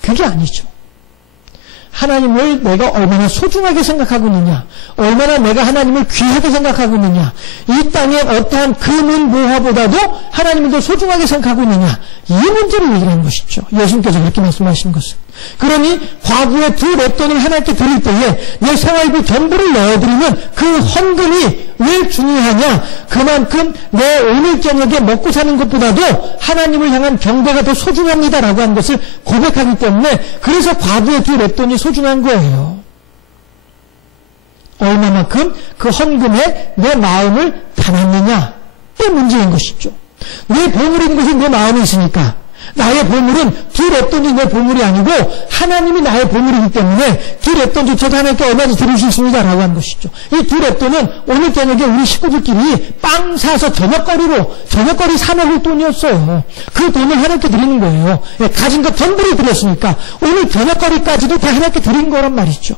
그게 아니죠. 하나님을 내가 얼마나 소중하게 생각하고 있느냐, 얼마나 내가 하나님을 귀하게 생각하고 있느냐, 이 땅의 어떠한 금은 모화보다도 하나님을 더 소중하게 생각하고 있느냐, 이 문제를 얘기하는 것이죠. 예수님께서 그렇게 말씀하신 것은. 그러니 과부의 2 렙돈을 하나님께 드릴 때에 내 생활비 전부를 넣어드리는 그 헌금이 왜 중요하냐? 그만큼 내 오늘 저녁에 먹고 사는 것보다도 하나님을 향한 경배가 더 소중합니다라고 하는 것을 고백하기 때문에 그래서 과부의 2 렙돈이 소중한 거예요. 얼마만큼 그 헌금에 내 마음을 담았느냐의 문제인 것이죠. 내 보물이 있는 곳에 내 마음이 있으니까 나의 보물은 2 렙돈이 내 보물이 아니고 하나님이 나의 보물이기 때문에 2 렙돈조차도 하나님께 얼마든지 드릴 수 있습니다 라고 하는 것이죠. 이 2 렙돈은 오늘 저녁에 우리 식구들끼리 빵 사서 저녁거리 사 먹을 돈이었어요. 그 돈을 하나님께 드리는 거예요. 가진 것 전부를 드렸으니까 오늘 저녁거리까지도 다 하나님께 드린 거란 말이죠.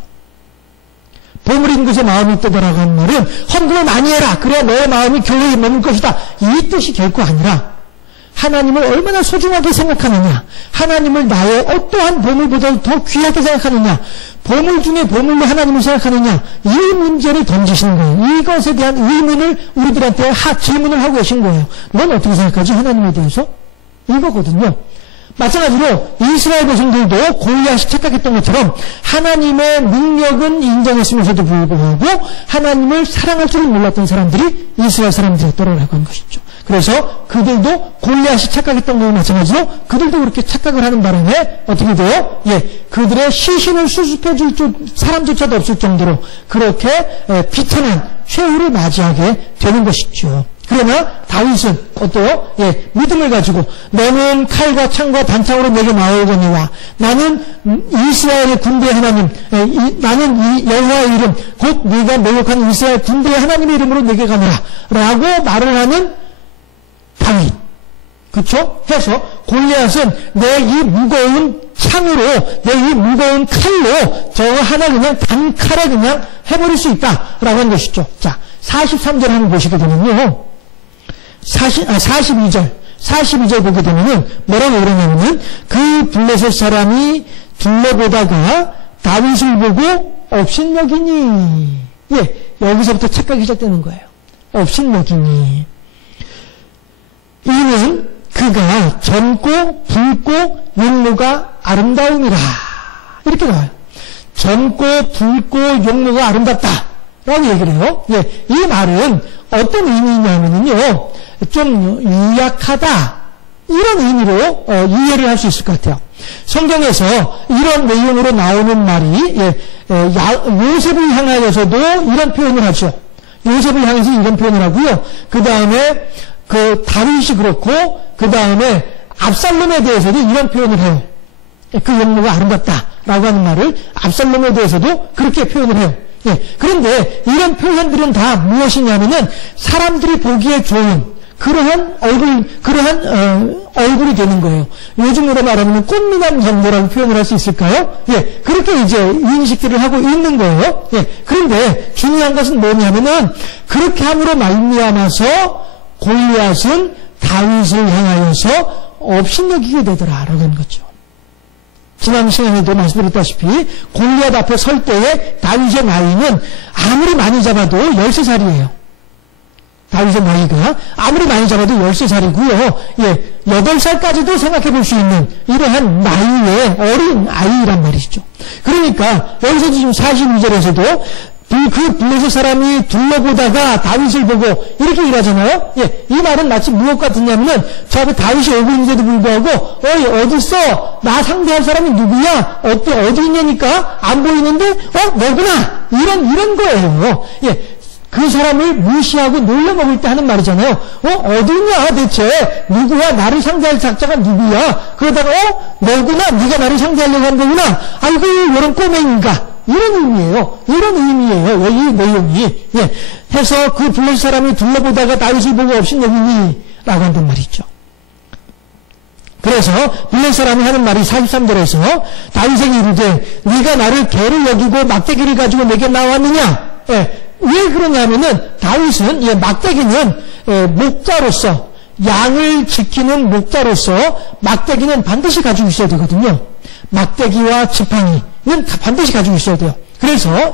보물이 있는 곳에 마음이 있다라고 하는 말은 헌금을 많이 해라. 그래야 너의 마음이 교회에 머물 것이다. 이 뜻이 결코 아니라 하나님을 얼마나 소중하게 생각하느냐, 하나님을 나의 어떠한 보물보다도 더 귀하게 생각하느냐, 보물 중에 보물로 하나님을 생각하느냐, 이 문제를 던지시는 거예요. 이것에 대한 의문을 우리들한테 질문을 하고 계신 거예요. 넌 어떻게 생각하지? 하나님에 대해서? 이거거든요. 마찬가지로 이스라엘 백성들도 골리앗이 착각했던 것처럼 하나님의 능력은 인정했으면서도 불구하고 하나님을 사랑할 줄은 몰랐던 사람들이 이스라엘 사람들이었더라고 하는 것이죠. 그래서 그들도 골리앗이 착각했던 것과 마찬가지로 그들도 그렇게 착각을 하는 바람에 어떻게 돼요? 그들의 시신을 수습해 줄 사람조차도 없을 정도로 그렇게 비탄한 최후를 맞이하게 되는 것이죠. 그러나 다윗은 어때요? 믿음을 가지고 너는 칼과 창과 단창으로 내게 나오거니와 나는 이스라엘의 군대의 하나님, 나는 이 여호와의 이름 곧 네가 모욕한 이스라엘 군대의 하나님의 이름으로 내게 가노라 라고 말을 하는 다윗. 그쵸? 해서 골리앗은 내 이 무거운 창으로, 내 이 무거운 칼로 저거 하나 그냥 단칼에 그냥 해버릴 수 있다라고 한 것이죠. 자, 43절 한번 보시게 되면요. 42절 보게 되면은 뭐라고 그러냐면은 그 블레셋 사람이 둘러보다가 다윗을 보고 업신여기니. 여기서부터 착각이 시작되는 거예요. 업신여기니. 이는 그가 젊고 붉고 용모가 아름다움이라. 이렇게 나와요. 젊고 붉고 용모가 아름답다 라고 얘기를 해요. 이 말은 어떤 의미냐면요, 좀 유약하다 이런 의미로 이해를 할 수 있을 것 같아요. 성경에서 이런 내용으로 나오는 말이 요셉을 향하여서도 이런 표현을 하죠. 요셉을 향해서 이런 표현을 하고요. 그 다음에 다윗이 그렇고 그 다음에 압살롬에 대해서도 이런 표현을 해요. 그 용모가 아름답다라고 하는 말을 압살롬에 대해서도 그렇게 표현을 해요. 그런데 이런 표현들은 다 무엇이냐면은 사람들이 보기에 좋은 그러한 얼굴이 되는 거예요. 요즘으로 말하면 꽃미남 정도라고 표현을 할 수 있을까요? 그렇게 이제 인식들을 하고 있는 거예요. 그런데 중요한 것은 뭐냐면은 그렇게 함으로 말미암아서 골리앗은 다윗을 향하여서 업신여기게 되더라라고 하는 거죠. 지난 시간에도 말씀드렸다시피 골리앗 앞에 설 때에 다윗의 나이는 아무리 많이 잡아도 13살이에요. 다윗의 나이가 아무리 많이 잡아도 13살이고요. 8살까지도 생각해 볼 수 있는 이러한 나이의 어린 아이란 말이죠. 그러니까 여기서 지금 42절에서도 그 블레셋 사람이 둘러보다가 다윗을 보고 이렇게 일하잖아요. 이 말은 마치 무엇 같으냐면은 저 앞에 다윗이 오고 있는데도 불구하고 어딨어? 나 상대할 사람이 누구야? 어디 있냐니까? 안 보이는데? 너구나? 이런 거예요. 그 사람을 무시하고 놀려먹을 때 하는 말이잖아요. 어디 있냐 대체? 누구와 나를 상대할 작자가 누구야? 그러다가 너구나? 네가 나를 상대하려고 한 거구나? 아이고 이런 꼬맹인가? 이런 의미예요. 이런 의미예요. 이 내용이. 해서 그 블레셋 사람이 둘러보다가 다윗을 보고 업신여기니 라고 한단 말이죠. 그래서 블레셋 사람이 하는 말이 43절에서 다윗에게 이르되 네가 나를 개를 여기고 막대기를 가지고 내게 나왔느냐? 왜 그러냐면은 다윗은 막대기는 목자로서 양을 지키는 목자로서 막대기는 반드시 가지고 있어야 되거든요. 막대기와 지팡이는 반드시 가지고 있어야 돼요. 그래서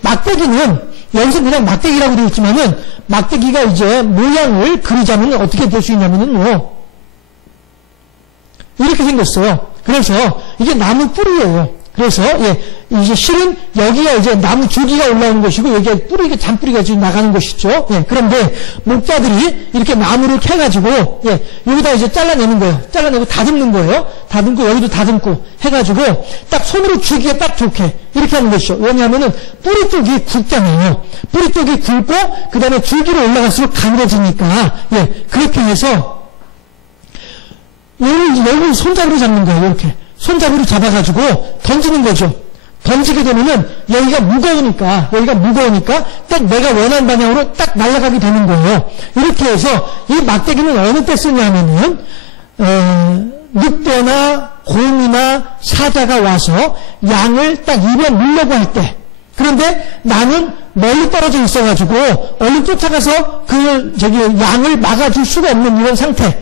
막대기는 여기서 그냥 막대기라고 되어 있지만은 막대기가 이제 모양을 그리자면 어떻게 될 수 있냐면은 이렇게 생겼어요. 그래서 이게 나무 뿌리예요. 그래서 이제 실은 여기가 이제 나무 줄기가 올라오는 것이고 여기가 뿌리가 잔뿌리가 지금 나가는 것이죠. 그런데 목자들이 이렇게 나무를 캐가지고 여기다 이제 잘라내는 거예요. 잘라내고 다듬는 거예요. 다듬고 여기도 다듬고 해가지고 딱 손으로 쥐기에 딱 좋게 이렇게 하는 것이죠. 왜냐하면은 뿌리 쪽이 굵잖아요. 뿌리 쪽이 굵고 그 다음에 줄기로 올라갈수록 가늘어지니까 그렇게 해서 여기 손잡이로 잡는 거예요. 이렇게. 손잡이로 잡아가지고 던지는 거죠. 던지게 되면은 여기가 무거우니까 딱 내가 원하는 방향으로 딱 날아가게 되는 거예요. 이렇게 해서 이 막대기는 어느 때 쓰냐면은 늑대나 곰이나 사자가 와서 양을 딱 입에 물려고 할 때 그런데 나는 멀리 떨어져 있어가지고 얼른 쫓아가서 양을 막아줄 수가 없는 이런 상태일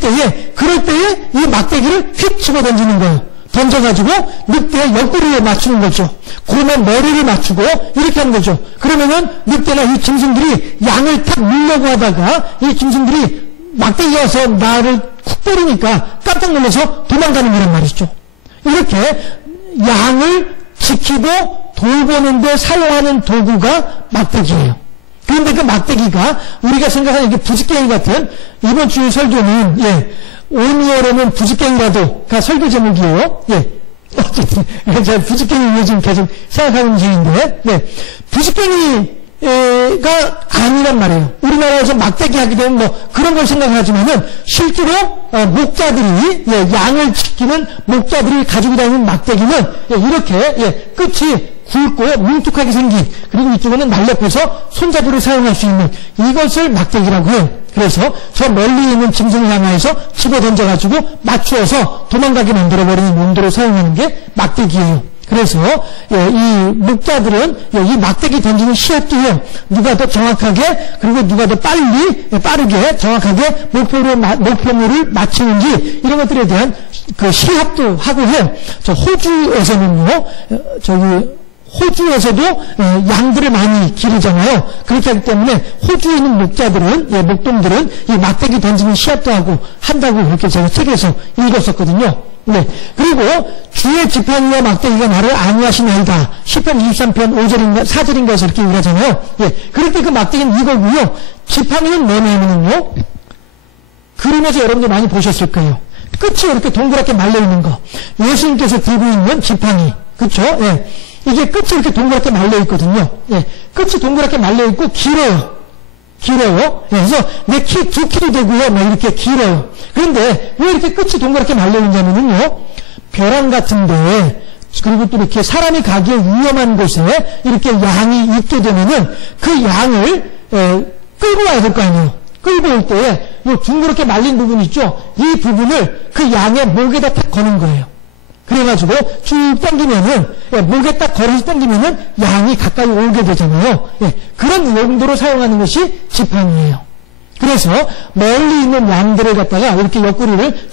때에, 그럴 때에 이 막대기를 휙 집어 던지는 거예요. 던져가지고 늑대의 옆구리에 맞추는 거죠. 그러면 머리를 맞추고 이렇게 하는 거죠. 그러면은 늑대나 이 짐승들이 양을 탁 밀려고 하다가 이 짐승들이 막대기가 와서 나를 쿡 때리니까 깜짝 놀라서 도망가는 거란 말이죠. 이렇게 양을 지키고 돌보는데 사용하는 도구가 막대기예요. 그런데 그 막대기가 우리가 생각하는 이게 부지깽이 같은, 이번 주의 설교는 오미어로는 부지깽이라도가 설교 제목이에요. 어쨌든 제가 부지깽이 요즘 계속 생각하는 중인데, 부지깽이가 아니란 말이에요. 우리나라에서 막대기 하게 되면 뭐 그런 걸 생각하지만은 실제로 목자들이, 양을 지키는 목자들이 가지고 다니는 막대기는 이렇게 끝이 굵고 뭉툭하게 생긴, 그리고 이쪽에는 날렵해서 손잡이로 사용할 수 있는 이것을 막대기라고 해요. 그래서 저 멀리 있는 짐승을 향해서 집어 던져가지고 맞추어서 도망가게 만들어버리는 용도로 사용하는 게 막대기예요. 그래서 이 목자들은 이 막대기 던지는 시합도 누가 더 정확하게, 그리고 누가 더 빠르게 정확하게 목표물을 맞추는지 이런 것들에 대한 그 시합도 하고 해요. 호주에서는요, 호주에서도 양들을 많이 기르잖아요. 그렇기 하기 때문에 호주에 있는 목동들은 이 막대기 던지는 시합도 하고 한다고 그렇게 제가 책에서 읽었었거든요. 그리고 주의 지팡이와 막대기가 나를 안위하시나이다. 시편 23편 5절인가 4절인가에서 이렇게 얘기하잖아요. 그럴 때 그 막대기는 이거고요. 지팡이는 뭐냐면요, 그림에서 여러분들 많이 보셨을 거예요. 끝이 이렇게 동그랗게 말려있는 거. 예수님께서 들고 있는 지팡이. 그쵸? 이게 끝이 이렇게 동그랗게 말려있거든요. 끝이 동그랗게 말려있고 길어요. 그래서 내 키 2키도 되고요. 뭐 이렇게 길어요. 그런데 왜 이렇게 끝이 동그랗게 말려있냐면요, 벼랑 같은데, 그리고 또 이렇게 사람이 가기에 위험한 곳에 이렇게 양이 있게 되면은 그 양을 끌고 와야 될 거 아니에요. 끌고 올 때에 이 둥그렇게 말린 부분 있죠? 이 부분을 그 양의 목에다 탁 거는 거예요. 그래가지고 쭉 당기면은, 목에 딱 걸어서 당기면은 양이 가까이 오게 되잖아요. 그런 용도로 사용하는 것이 지팡이예요. 그래서 멀리 있는 양들을 갖다가 이렇게 옆구리를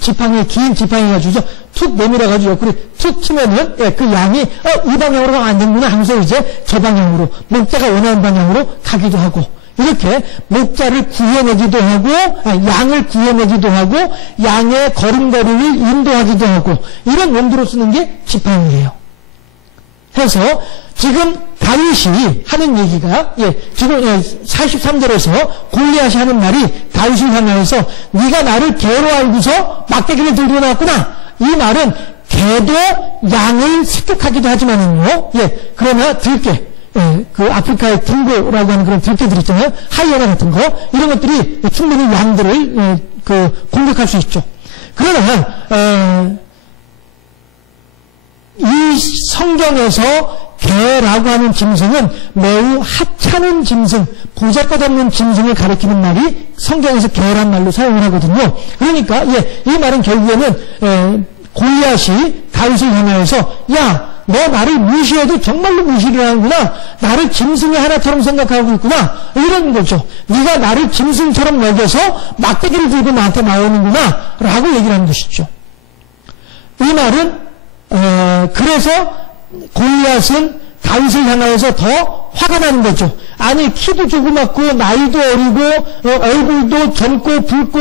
긴 지팡이 가지고 툭 내밀어가지고 옆구리 툭 치면은 그 양이 이 방향으로 가면 안 되는구나 하면서 이제 저 방향으로, 목자가 원하는 방향으로 가기도 하고, 이렇게 목자를 구해내기도 하고, 양을 구해내기도 하고, 양의 걸음걸이를 인도하기도 하고, 이런 용도로 쓰는 게 지팡이예요. 해서 지금 다윗이 하는 얘기가, 지금 43절에서 골리앗이 하는 말이 다윗을 향하여서 네가 나를 개로 알고서 막대기를 들고 나왔구나. 이 말은 개도 양을 습격하기도 하지만은요, 그러나 들깨, 그 아프리카의 딩고라고 하는 그런 들깨들 있잖아요. 하이에나 같은 거, 이런 것들이 충분히 양들을 공격할 수 있죠. 그러나 이 성경에서 개라고 하는 짐승은 매우 하찮은 짐승, 보잘것없는 짐승을 가리키는 말이 성경에서 개란 말로 사용을 하거든요. 그러니까 이 말은 결국에는 골리앗이 다윗을 향하여서 야, 너 나를 무시해도 정말로 무시를 하는구나. 나를 짐승의 하나처럼 생각하고 있구나. 이런 거죠. 네가 나를 짐승처럼 여겨서 막대기를 들고 나한테 나오는구나. 라고 얘기를 하는 것이죠. 이 말은 그래서 골리앗은 다윗을 향하여서 더 화가 나는 거죠. 아니, 키도 조그맣고 나이도 어리고 얼굴도 젊고 붉고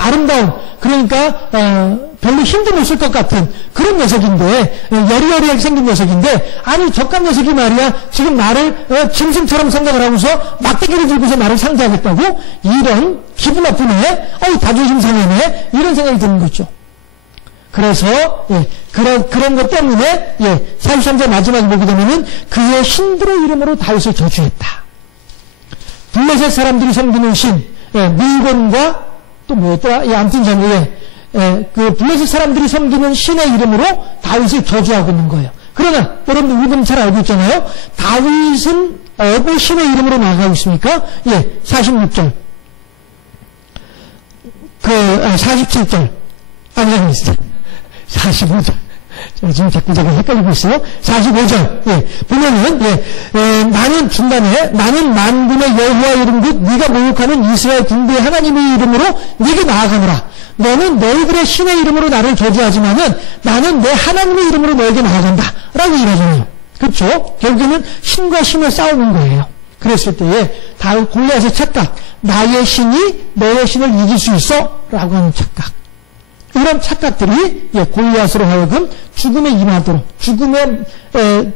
아름다운, 그러니까 별로 힘도 못 쓸 것 같은 그런 녀석인데, 여리여리하게 생긴 녀석인데, 아니 적감 녀석이 말이야 지금 나를 짐승처럼 생각을 하고서 막대기를 들고서 나를 상대하겠다고? 이런 기분 나쁘네, 자존심 상하네, 이런 생각이 드는 거죠. 그래서 그런 것 때문에 43절 마지막에 보게 되면은 그의 신들의 이름으로 다윗을 저주했다. 블레셋 사람들이 섬기는 신 밀곤과 또 뭐였더라? 아무튼 그 블레셋 사람들이 섬기는 신의 이름으로 다윗을 저주하고 있는 거예요. 그러나 여러분들 이분 잘 알고 있잖아요. 다윗은 어느 신의 이름으로 나아가고 있습니까? 46절 47절 45절 지금 자꾸 제가 헷갈리고 있어요. 45절. 예. 보면은, 나는 중간에, 나는 만군의 여호와 이름 곧 네가 모욕하는 이스라엘 군대의 하나님의 이름으로 네게 나아가노라. 너는 너희들의 신의 이름으로 나를 저주하지만은 나는 내 하나님의 이름으로 너에게 나아간다. 라고 이러잖아요. 그렇죠? 결국에는 신과 신을 싸우는 거예요. 그랬을 때에 골리앗의 착각, 나의 신이 너의 신을 이길 수 있어? 라고 하는 착각. 이런 착각들이 골리앗으로 하여금 죽음에 임하도록, 죽음에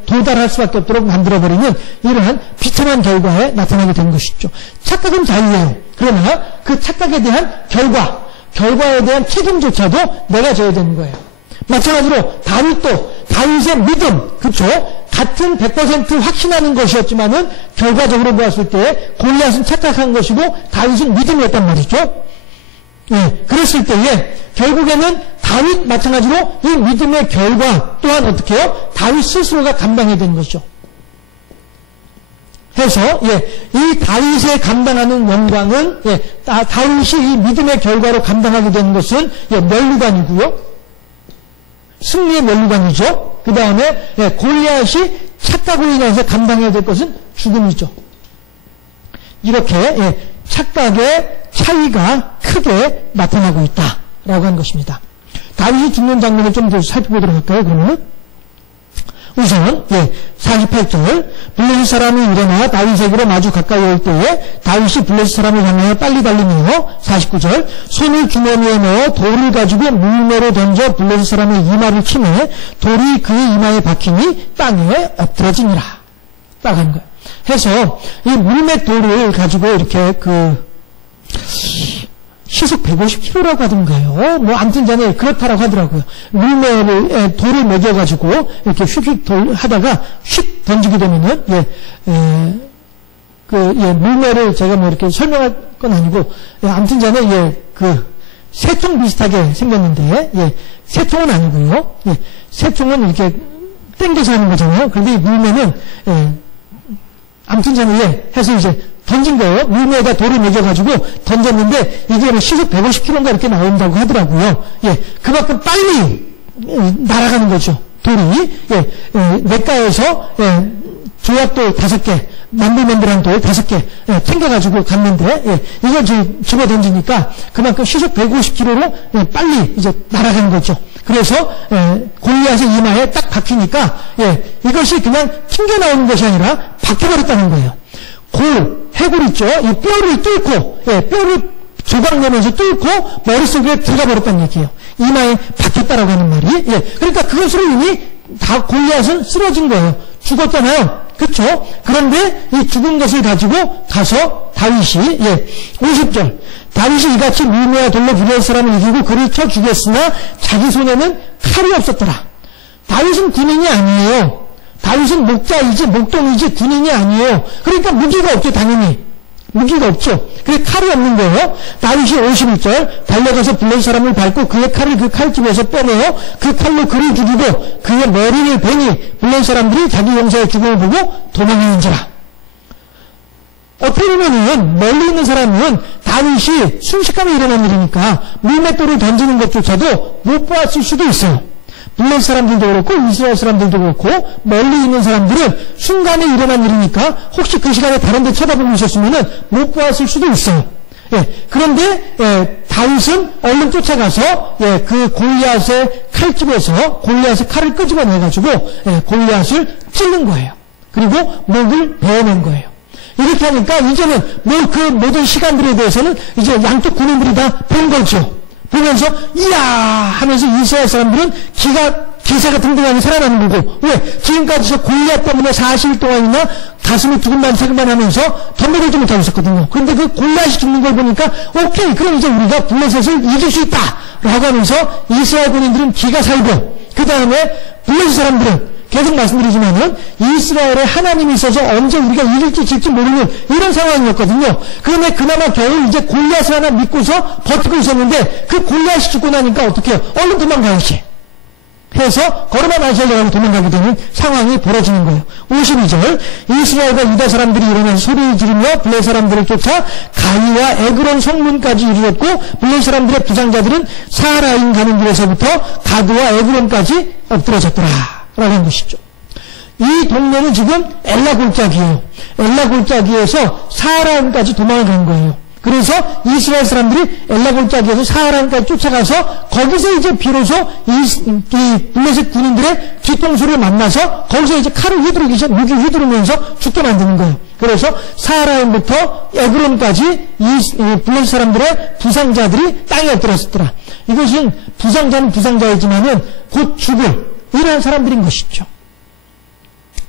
도달할 수밖에 없도록 만들어버리는 이러한 비참한 결과에 나타나게 된 것이죠. 착각은 자유예요. 그러나 그 착각에 대한 결과에 대한 책임조차도 내가 져야 되는 거예요. 마찬가지로 다윗의 믿음, 그렇죠? 같은 100% 확신하는 것이었지만은 결과적으로 보았을 때 골리앗은 착각한 것이고 다윗은 믿음이었단 말이죠. 예, 그랬을 때에 결국에는 다윗 마찬가지로 이 믿음의 결과 또한 어떻게 해요? 다윗 스스로가 감당해야 되는 것이죠. 해서 이 다윗의 감당하는 영광은 다윗이 이 믿음의 결과로 감당하게 되는 것은 면류관이고요. 승리의 면류관이죠. 그 다음에 골리앗이 착각으로 인해서 감당해야 될 것은 죽음이죠. 이렇게 착각의 차이가 크게 나타나고 있다라고 한 것입니다. 다윗이 죽는 장면을 좀 더 살펴보도록 할까요? 그러면 우선 48절 블레셋 사람이 일어나 다윗에게로 마주 가까이 올 때에 다윗이 블레셋 사람을 향하여 빨리 달리며 49절 손을 주머니에 넣어 돌을 가지고 물매로 던져 블레셋 사람의 이마를 치매 돌이 그의 이마에 박히니 땅에 엎드러지니라 딱 하는 거예요. 해서 이 물매 돌을 가지고 이렇게 시속 150km라고 하던가요? 아무튼 전에 그렇다라고 하더라고요. 돌을 매겨가지고 이렇게 휙휙 하다가 휙 던지게 되면은, 물매를 제가 이렇게 설명할 건 아니고, 아무튼 전에, 새총 비슷하게 생겼는데, 새총은 아니고요. 새총은 이렇게 땡겨서 하는 거잖아요. 그런데 이 물매는, 아무튼 전에, 해서 이제, 던진 거예요. 물매에다 돌을 매겨가지고 던졌는데 이게 시속 150km인가 이렇게 나온다고 하더라고요. 그만큼 빨리 날아가는 거죠. 돌이 냇가에서 조약돌 5개, 만들만들한 돌 5개 챙겨가지고 갔는데 이걸 집어 던지니까 그만큼 시속 150km로 빨리 이제 날아가는 거죠. 그래서 골리앗의 이마에 딱 박히니까 이것이 그냥 튕겨 나오는 것이 아니라 박혀버렸다는 거예요. 해골 있죠? 이 뼈를 뚫고, 뼈를 조각내면서 뚫고 머릿속에 들어가 버렸다는 얘기예요. 이마에 박혔다라고 하는 말이. 그러니까 그것으로 이미 다 골리앗은 쓰러진 거예요. 죽었잖아요. 그렇죠? 그런데 이 죽은 것을 가지고 가서 다윗이 50절 다윗이 이같이 물매와 돌로 블레셋 사람을 이기고 그를 쳐 죽였으나 자기 손에는 칼이 없었더라. 다윗은 군인이 아니에요. 다윗은 목자이지 목동이지 군인이 아니에요. 그러니까 무기가 없죠. 당연히 무기가 없죠. 그래 칼이 없는 거예요. 다윗이 51절 달려가서 블레셋 사람을 밟고 그의 칼을 그 칼집에서 빼내어 그 칼로 그를 죽이고 그의 머리를 베니 블레셋 사람들이 자기 용사의 죽음을 보고 도망하는지라. 어떻게 보면은 멀리 있는 사람은 다윗이 순식간에 일어난 일이니까 물맷돌을 던지는 것조차도 못 보았을 수도 있어요. 블레셋 사람들도 그렇고 이스라엘 사람들도 그렇고 멀리 있는 사람들은 순간에 일어난 일이니까 혹시 그 시간에 다른 데 쳐다보고 있었으면 못 보았을 수도 있어요. 그런데 다윗은 얼른 쫓아가서 그 골리앗의 칼집에서 골리앗의 칼을 끄집어내가지고 골리앗을 찔른 거예요. 그리고 목을 베어낸 거예요. 이렇게 하니까 이제는 그 모든 시간들에 대해서는 이제 양쪽 군인들이 다 본 거죠. 보면서 이야 하면서 이스라엘 사람들은 기사가 등등하니 살아나는 거고 왜? 지금까지 저 골리앗 때문에 40일 동안이나 가슴이 두근만세근만 하면서 덤벼들지 못하고 있었거든요. 그런데 그 골리앗이 죽는 걸 보니까 오케이 그럼 이제 우리가 블레셋을 이길 수 있다 라고 하면서 이스라엘 군인들은 기가 살고 그 다음에 블레셋 사람들은 계속 말씀드리지만은 이스라엘에 하나님이 있어서 언제 우리가 이길지 질지 모르는 이런 상황이었거든요. 그런데 그나마 겨우 이제 골리앗을 하나 믿고서 버티고 있었는데 그 골리앗이 죽고 나니까 어떻게 해요? 얼른 도망가야지. 해서 걸음아 말살당하고 도망가게 되는 상황이 벌어지는 거예요. 52절 이스라엘과 유다 사람들이 일어나서 소리를 지르며 블레 사람들을 쫓아 가이와 에그론 성문까지 이르렀고 블레 사람들의 부상자들은 사하라임 가는 길에서부터 가드와 에그론까지 엎드러졌더라 라고 한 것이죠. 이 동네는 지금 엘라 골짜기예요. 엘라 골짜기에서 사하라임까지 도망을 간 거예요. 그래서 이스라엘 사람들이 엘라 골짜기에서 사하라임까지 쫓아가서 거기서 이제 비로소 이 블레셋 군인들의 뒤통수를 만나서 거기서 이제 칼을 무기 휘두르면서 죽게 만드는 거예요. 그래서 사하라임부터 에그론까지 이 블레셋 사람들의 부상자들이 땅에 엎드렸더라. 이것은 부상자는 부상자이지만은 곧 죽을 이러한 사람들인 것이죠.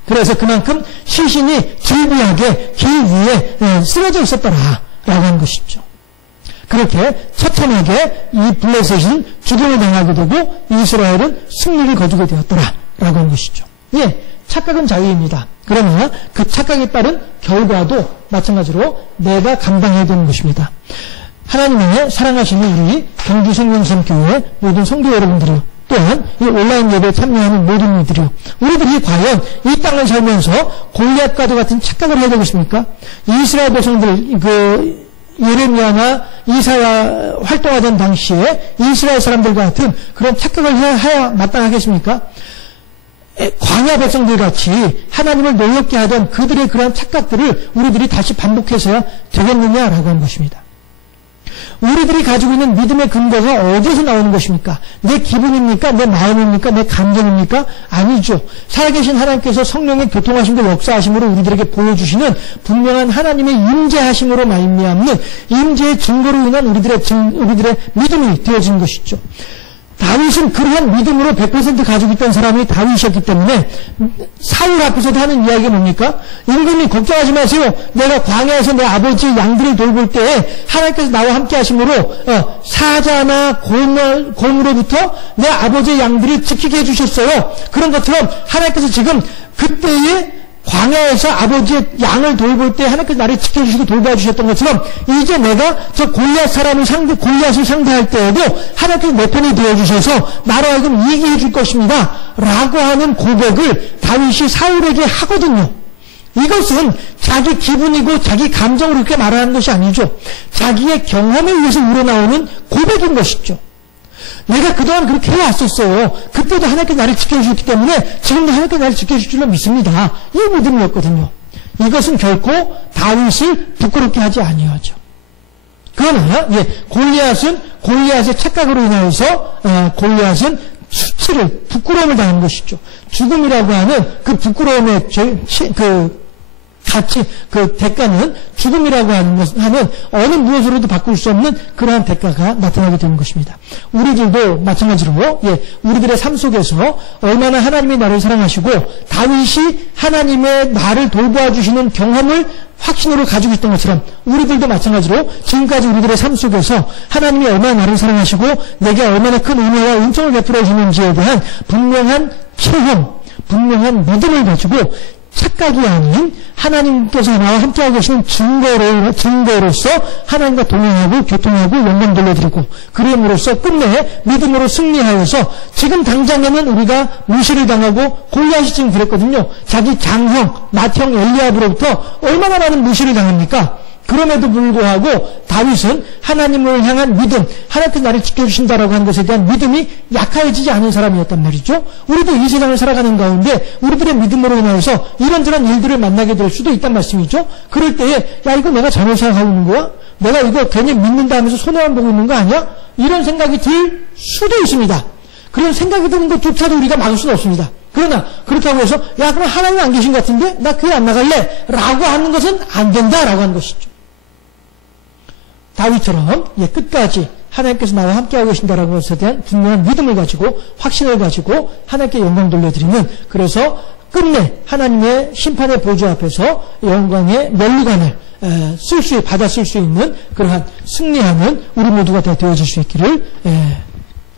그래서 그만큼 시신이 질비하게 길 위에 쓰러져 있었더라 라고 하는 것이죠. 그렇게 처참하게 이 블레셋은 죽임을 당하게 되고 이스라엘은 승리를 거두게 되었더라 라고 하는 것이죠. 예, 착각은 자유입니다. 그러나 그 착각에 따른 결과도 마찬가지로 내가 감당해야 되는 것입니다. 하나님의 사랑하시는 우리 경주 생명샘교회 모든 성도 여러분들이요, 또한 이 온라인 예배에 참여하는 모든 이들이요, 우리들이 과연 이 땅을 살면서 골리앗과도 같은 착각을 해야 되겠습니까? 이스라엘 백성들 예레미야나 이사야 활동하던 당시에 이스라엘 사람들과 같은 그런 착각을 해야 마땅하겠습니까? 광야 백성들 같이 하나님을 노엽게 하던 그들의 그러한 착각들을 우리들이 다시 반복해서야 되겠느냐라고 하는 것입니다. 우리들이 가지고 있는 믿음의 근거가 어디서 나오는 것입니까? 내 기분입니까? 내 마음입니까? 내 감정입니까? 아니죠. 살아계신 하나님께서 성령의 교통하심과 역사하심으로 우리들에게 보여주시는 분명한 하나님의 임재하심으로 말미암는 임재의 증거로 인한 우리들의 믿음이 되어진 것이죠. 다윗은 그러한 믿음으로 100% 가지고 있던 사람이 다윗이었기 때문에 사울 앞에서도 하는 이야기가 뭡니까? 임금님 걱정하지 마세요. 내가 광야에서 내 아버지의 양들을 돌볼 때에 하나님께서 나와 함께 하심으로 사자나 곰으로부터 내 아버지의 양들을 지키게 해주셨어요. 그런 것처럼 하나님께서 지금 그때에 광야에서 아버지의 양을 돌볼 때 하나님께서 나를 지켜주시고 돌봐주셨던 것처럼 이제 내가 저 골리앗을 상대할 때에도 하나님께서 내 편이 되어주셔서 나로 하여금 이기게 해줄 것입니다 라고 하는 고백을 다윗이 사울에게 하거든요. 이것은 자기 기분이고 자기 감정으로 그렇게 말하는 것이 아니죠. 자기의 경험에 의해서 우러나오는 고백인 것이죠. 내가 그동안 그렇게 해왔었어요. 그때도 하나님께서 나를 지켜주셨기 때문에 지금도 하나님께서 나를 지켜주실 줄로 믿습니다. 이 믿음이었거든요. 이것은 결코 다윗을 부끄럽게 하지 아니하죠. 그러나 골리앗의 착각으로 인하여서 골리앗은 수치를, 부끄러움을 당한 것이죠. 죽음이라고 하는 그 부끄러움의 그 대가는 죽음이라고 하는 어느 무엇으로도 바꿀 수 없는 그러한 대가가 나타나게 되는 것입니다. 우리들도 마찬가지로 우리들의 삶 속에서 얼마나 하나님이 나를 사랑하시고 다윗이 하나님의 나를 돌보아주시는 경험을 확신으로 가지고 있던 것처럼 우리들도 마찬가지로 지금까지 우리들의 삶 속에서 하나님이 얼마나 나를 사랑하시고 내게 얼마나 큰 은혜와 은총을 베풀어 주는지에 대한 분명한 체험, 분명한 믿음을 가지고 착각이 아닌 하나님께서 나와 함께하고 계시는 증거로서 하나님과 동행하고 교통하고 영광 돌려드리고 그럼으로써 끝내 믿음으로 승리하여서 지금 당장에는 우리가 무시를 당하고 골리앗이 지금 그랬거든요. 자기 장형, 맏형 엘리압으로부터 얼마나 많은 무시를 당합니까? 그럼에도 불구하고 다윗은 하나님을 향한 믿음, 하나님께서 나를 지켜주신다라고 하는 것에 대한 믿음이 약해지지 않은 사람이었단 말이죠. 우리도 이 세상을 살아가는 가운데 우리들의 믿음으로 인하여서 이런저런 일들을 만나게 될 수도 있단 말씀이죠. 그럴 때에 야 이거 내가 잘못 생각하고 있는 거야? 내가 이거 괜히 믿는다 하면서 손해만 보고 있는 거 아니야? 이런 생각이 들 수도 있습니다. 그런 생각이 드는 것조차도 우리가 막을 수는 없습니다. 그러나 그렇다고 해서 야 그럼 하나님 안 계신 것 같은데 나 교회 안 나갈래 라고 하는 것은 안 된다라고 하는 것이죠. 다윗처럼 끝까지 하나님께서 나와 함께하고 계신다라는 것에 대한 분명한 믿음을 가지고 확신을 가지고 하나님께 영광 돌려드리는, 그래서 끝내 하나님의 심판의 보좌 앞에서 영광의 면류관을 받아 쓸 수 있는 그러한 승리하는 우리 모두가 다 되어질 수 있기를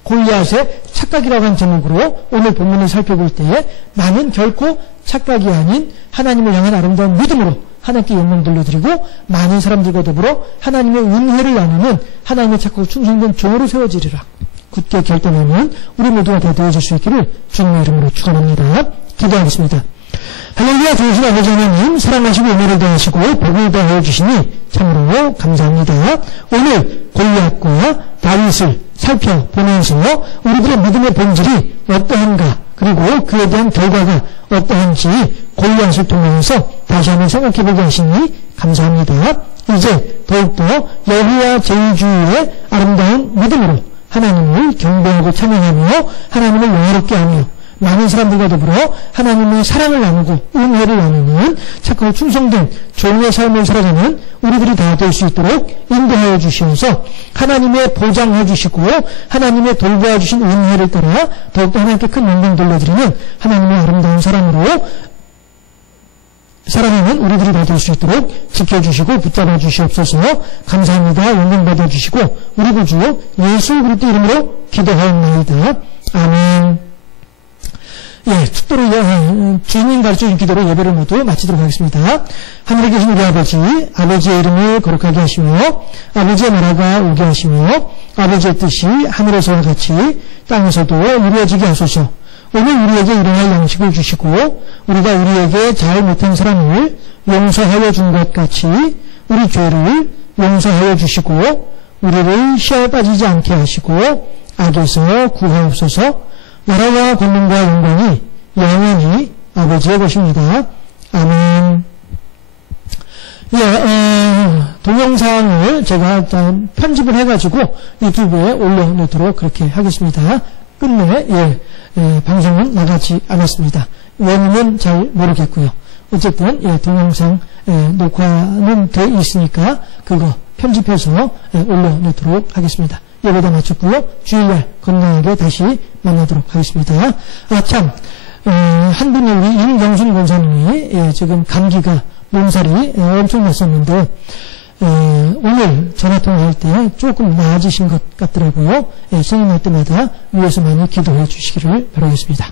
골리앗의 착각이라고 하는 제목으로 오늘 본문을 살펴볼 때에 나는 결코 착각이 아닌 하나님을 향한 아름다운 믿음으로 하나님께 영광 돌려드리고 많은 사람들과 더불어 하나님의 은혜를 나누는 하나님의 착하고 충성된 종으로 세워지리라. 굳게 결단하는 우리 모두가 다 되어질 수 있기를 주님의 이름으로 축원합니다. 기도하겠습니다. 할렐루야. 좋으신 아버지 하나님, 사랑하시고 은혜를 더하시고 복을 더하여 주시니 참으로 감사합니다. 오늘 골리앗과 다윗을 살펴보면서 우리들의 믿음의 본질이 어떠한가, 그리고 그에 대한 결과가 어떠한지 골리앗을 통해서 다시 한번 생각해보게 하시니 감사합니다. 이제 더욱더 여호와 제1주의 아름다운 믿음으로 하나님을 경배하고 찬양하며 하나님을 영화롭게 하며 많은 사람들과 더불어 하나님의 사랑을 나누고 은혜를 나누는 착하고 충성된 종의 삶을 살아가는 우리들이 다 될 수 있도록 인도하여 주시면서 하나님의 보장해 주시고 하나님의 돌보아 주신 은혜를 따라 더욱더 하나님께 큰 영광 돌려드리는 하나님의 아름다운 사랑으로 살아가는 우리들이 다 될 수 있도록 지켜주시고 붙잡아 주시옵소서. 감사합니다. 영광 받아주시고 우리 구주 예수 그리스도 이름으로 기도하옵나이다. 아멘. 예, 축도로 주님 가르쳐준 기도로 예배를 모두 마치도록 하겠습니다. 하늘에 계신 우리 아버지, 아버지의 이름을 거룩하게 하시며 아버지의 나라가 오게 하시며 아버지의 뜻이 하늘에서와 같이 땅에서도 이루어지게 하소서. 오늘 우리에게 일용할 양식을 주시고 우리가 우리에게 잘 못한 사람을 용서하여 준 것 같이 우리 죄를 용서하여 주시고 우리를 시험에 빠지지 않게 하시고 악에서 구하옵소서. 나라와 권능과 영광이 영원히 아버지의 것입니다. 아멘. 예, 동영상을 제가 편집을 해가지고 유튜브에 올려놓도록 그렇게 하겠습니다. 끝내 방송은 나가지 않았습니다. 왜냐면 잘 모르겠고요. 어쨌든 동영상 녹화는 돼 있으니까 그거 편집해서 올려놓도록 하겠습니다. 예배도 마쳤고요. 주일날 건강하게 다시 만나도록 하겠습니다. 한 분이 우리 임경순 권사님이 지금 감기가 몸살이 엄청 났었는데 오늘 전화통화할 때 조금 나아지신 것 같더라고요. 생일날 때마다 위에서 많이 기도해 주시기를 바라겠습니다.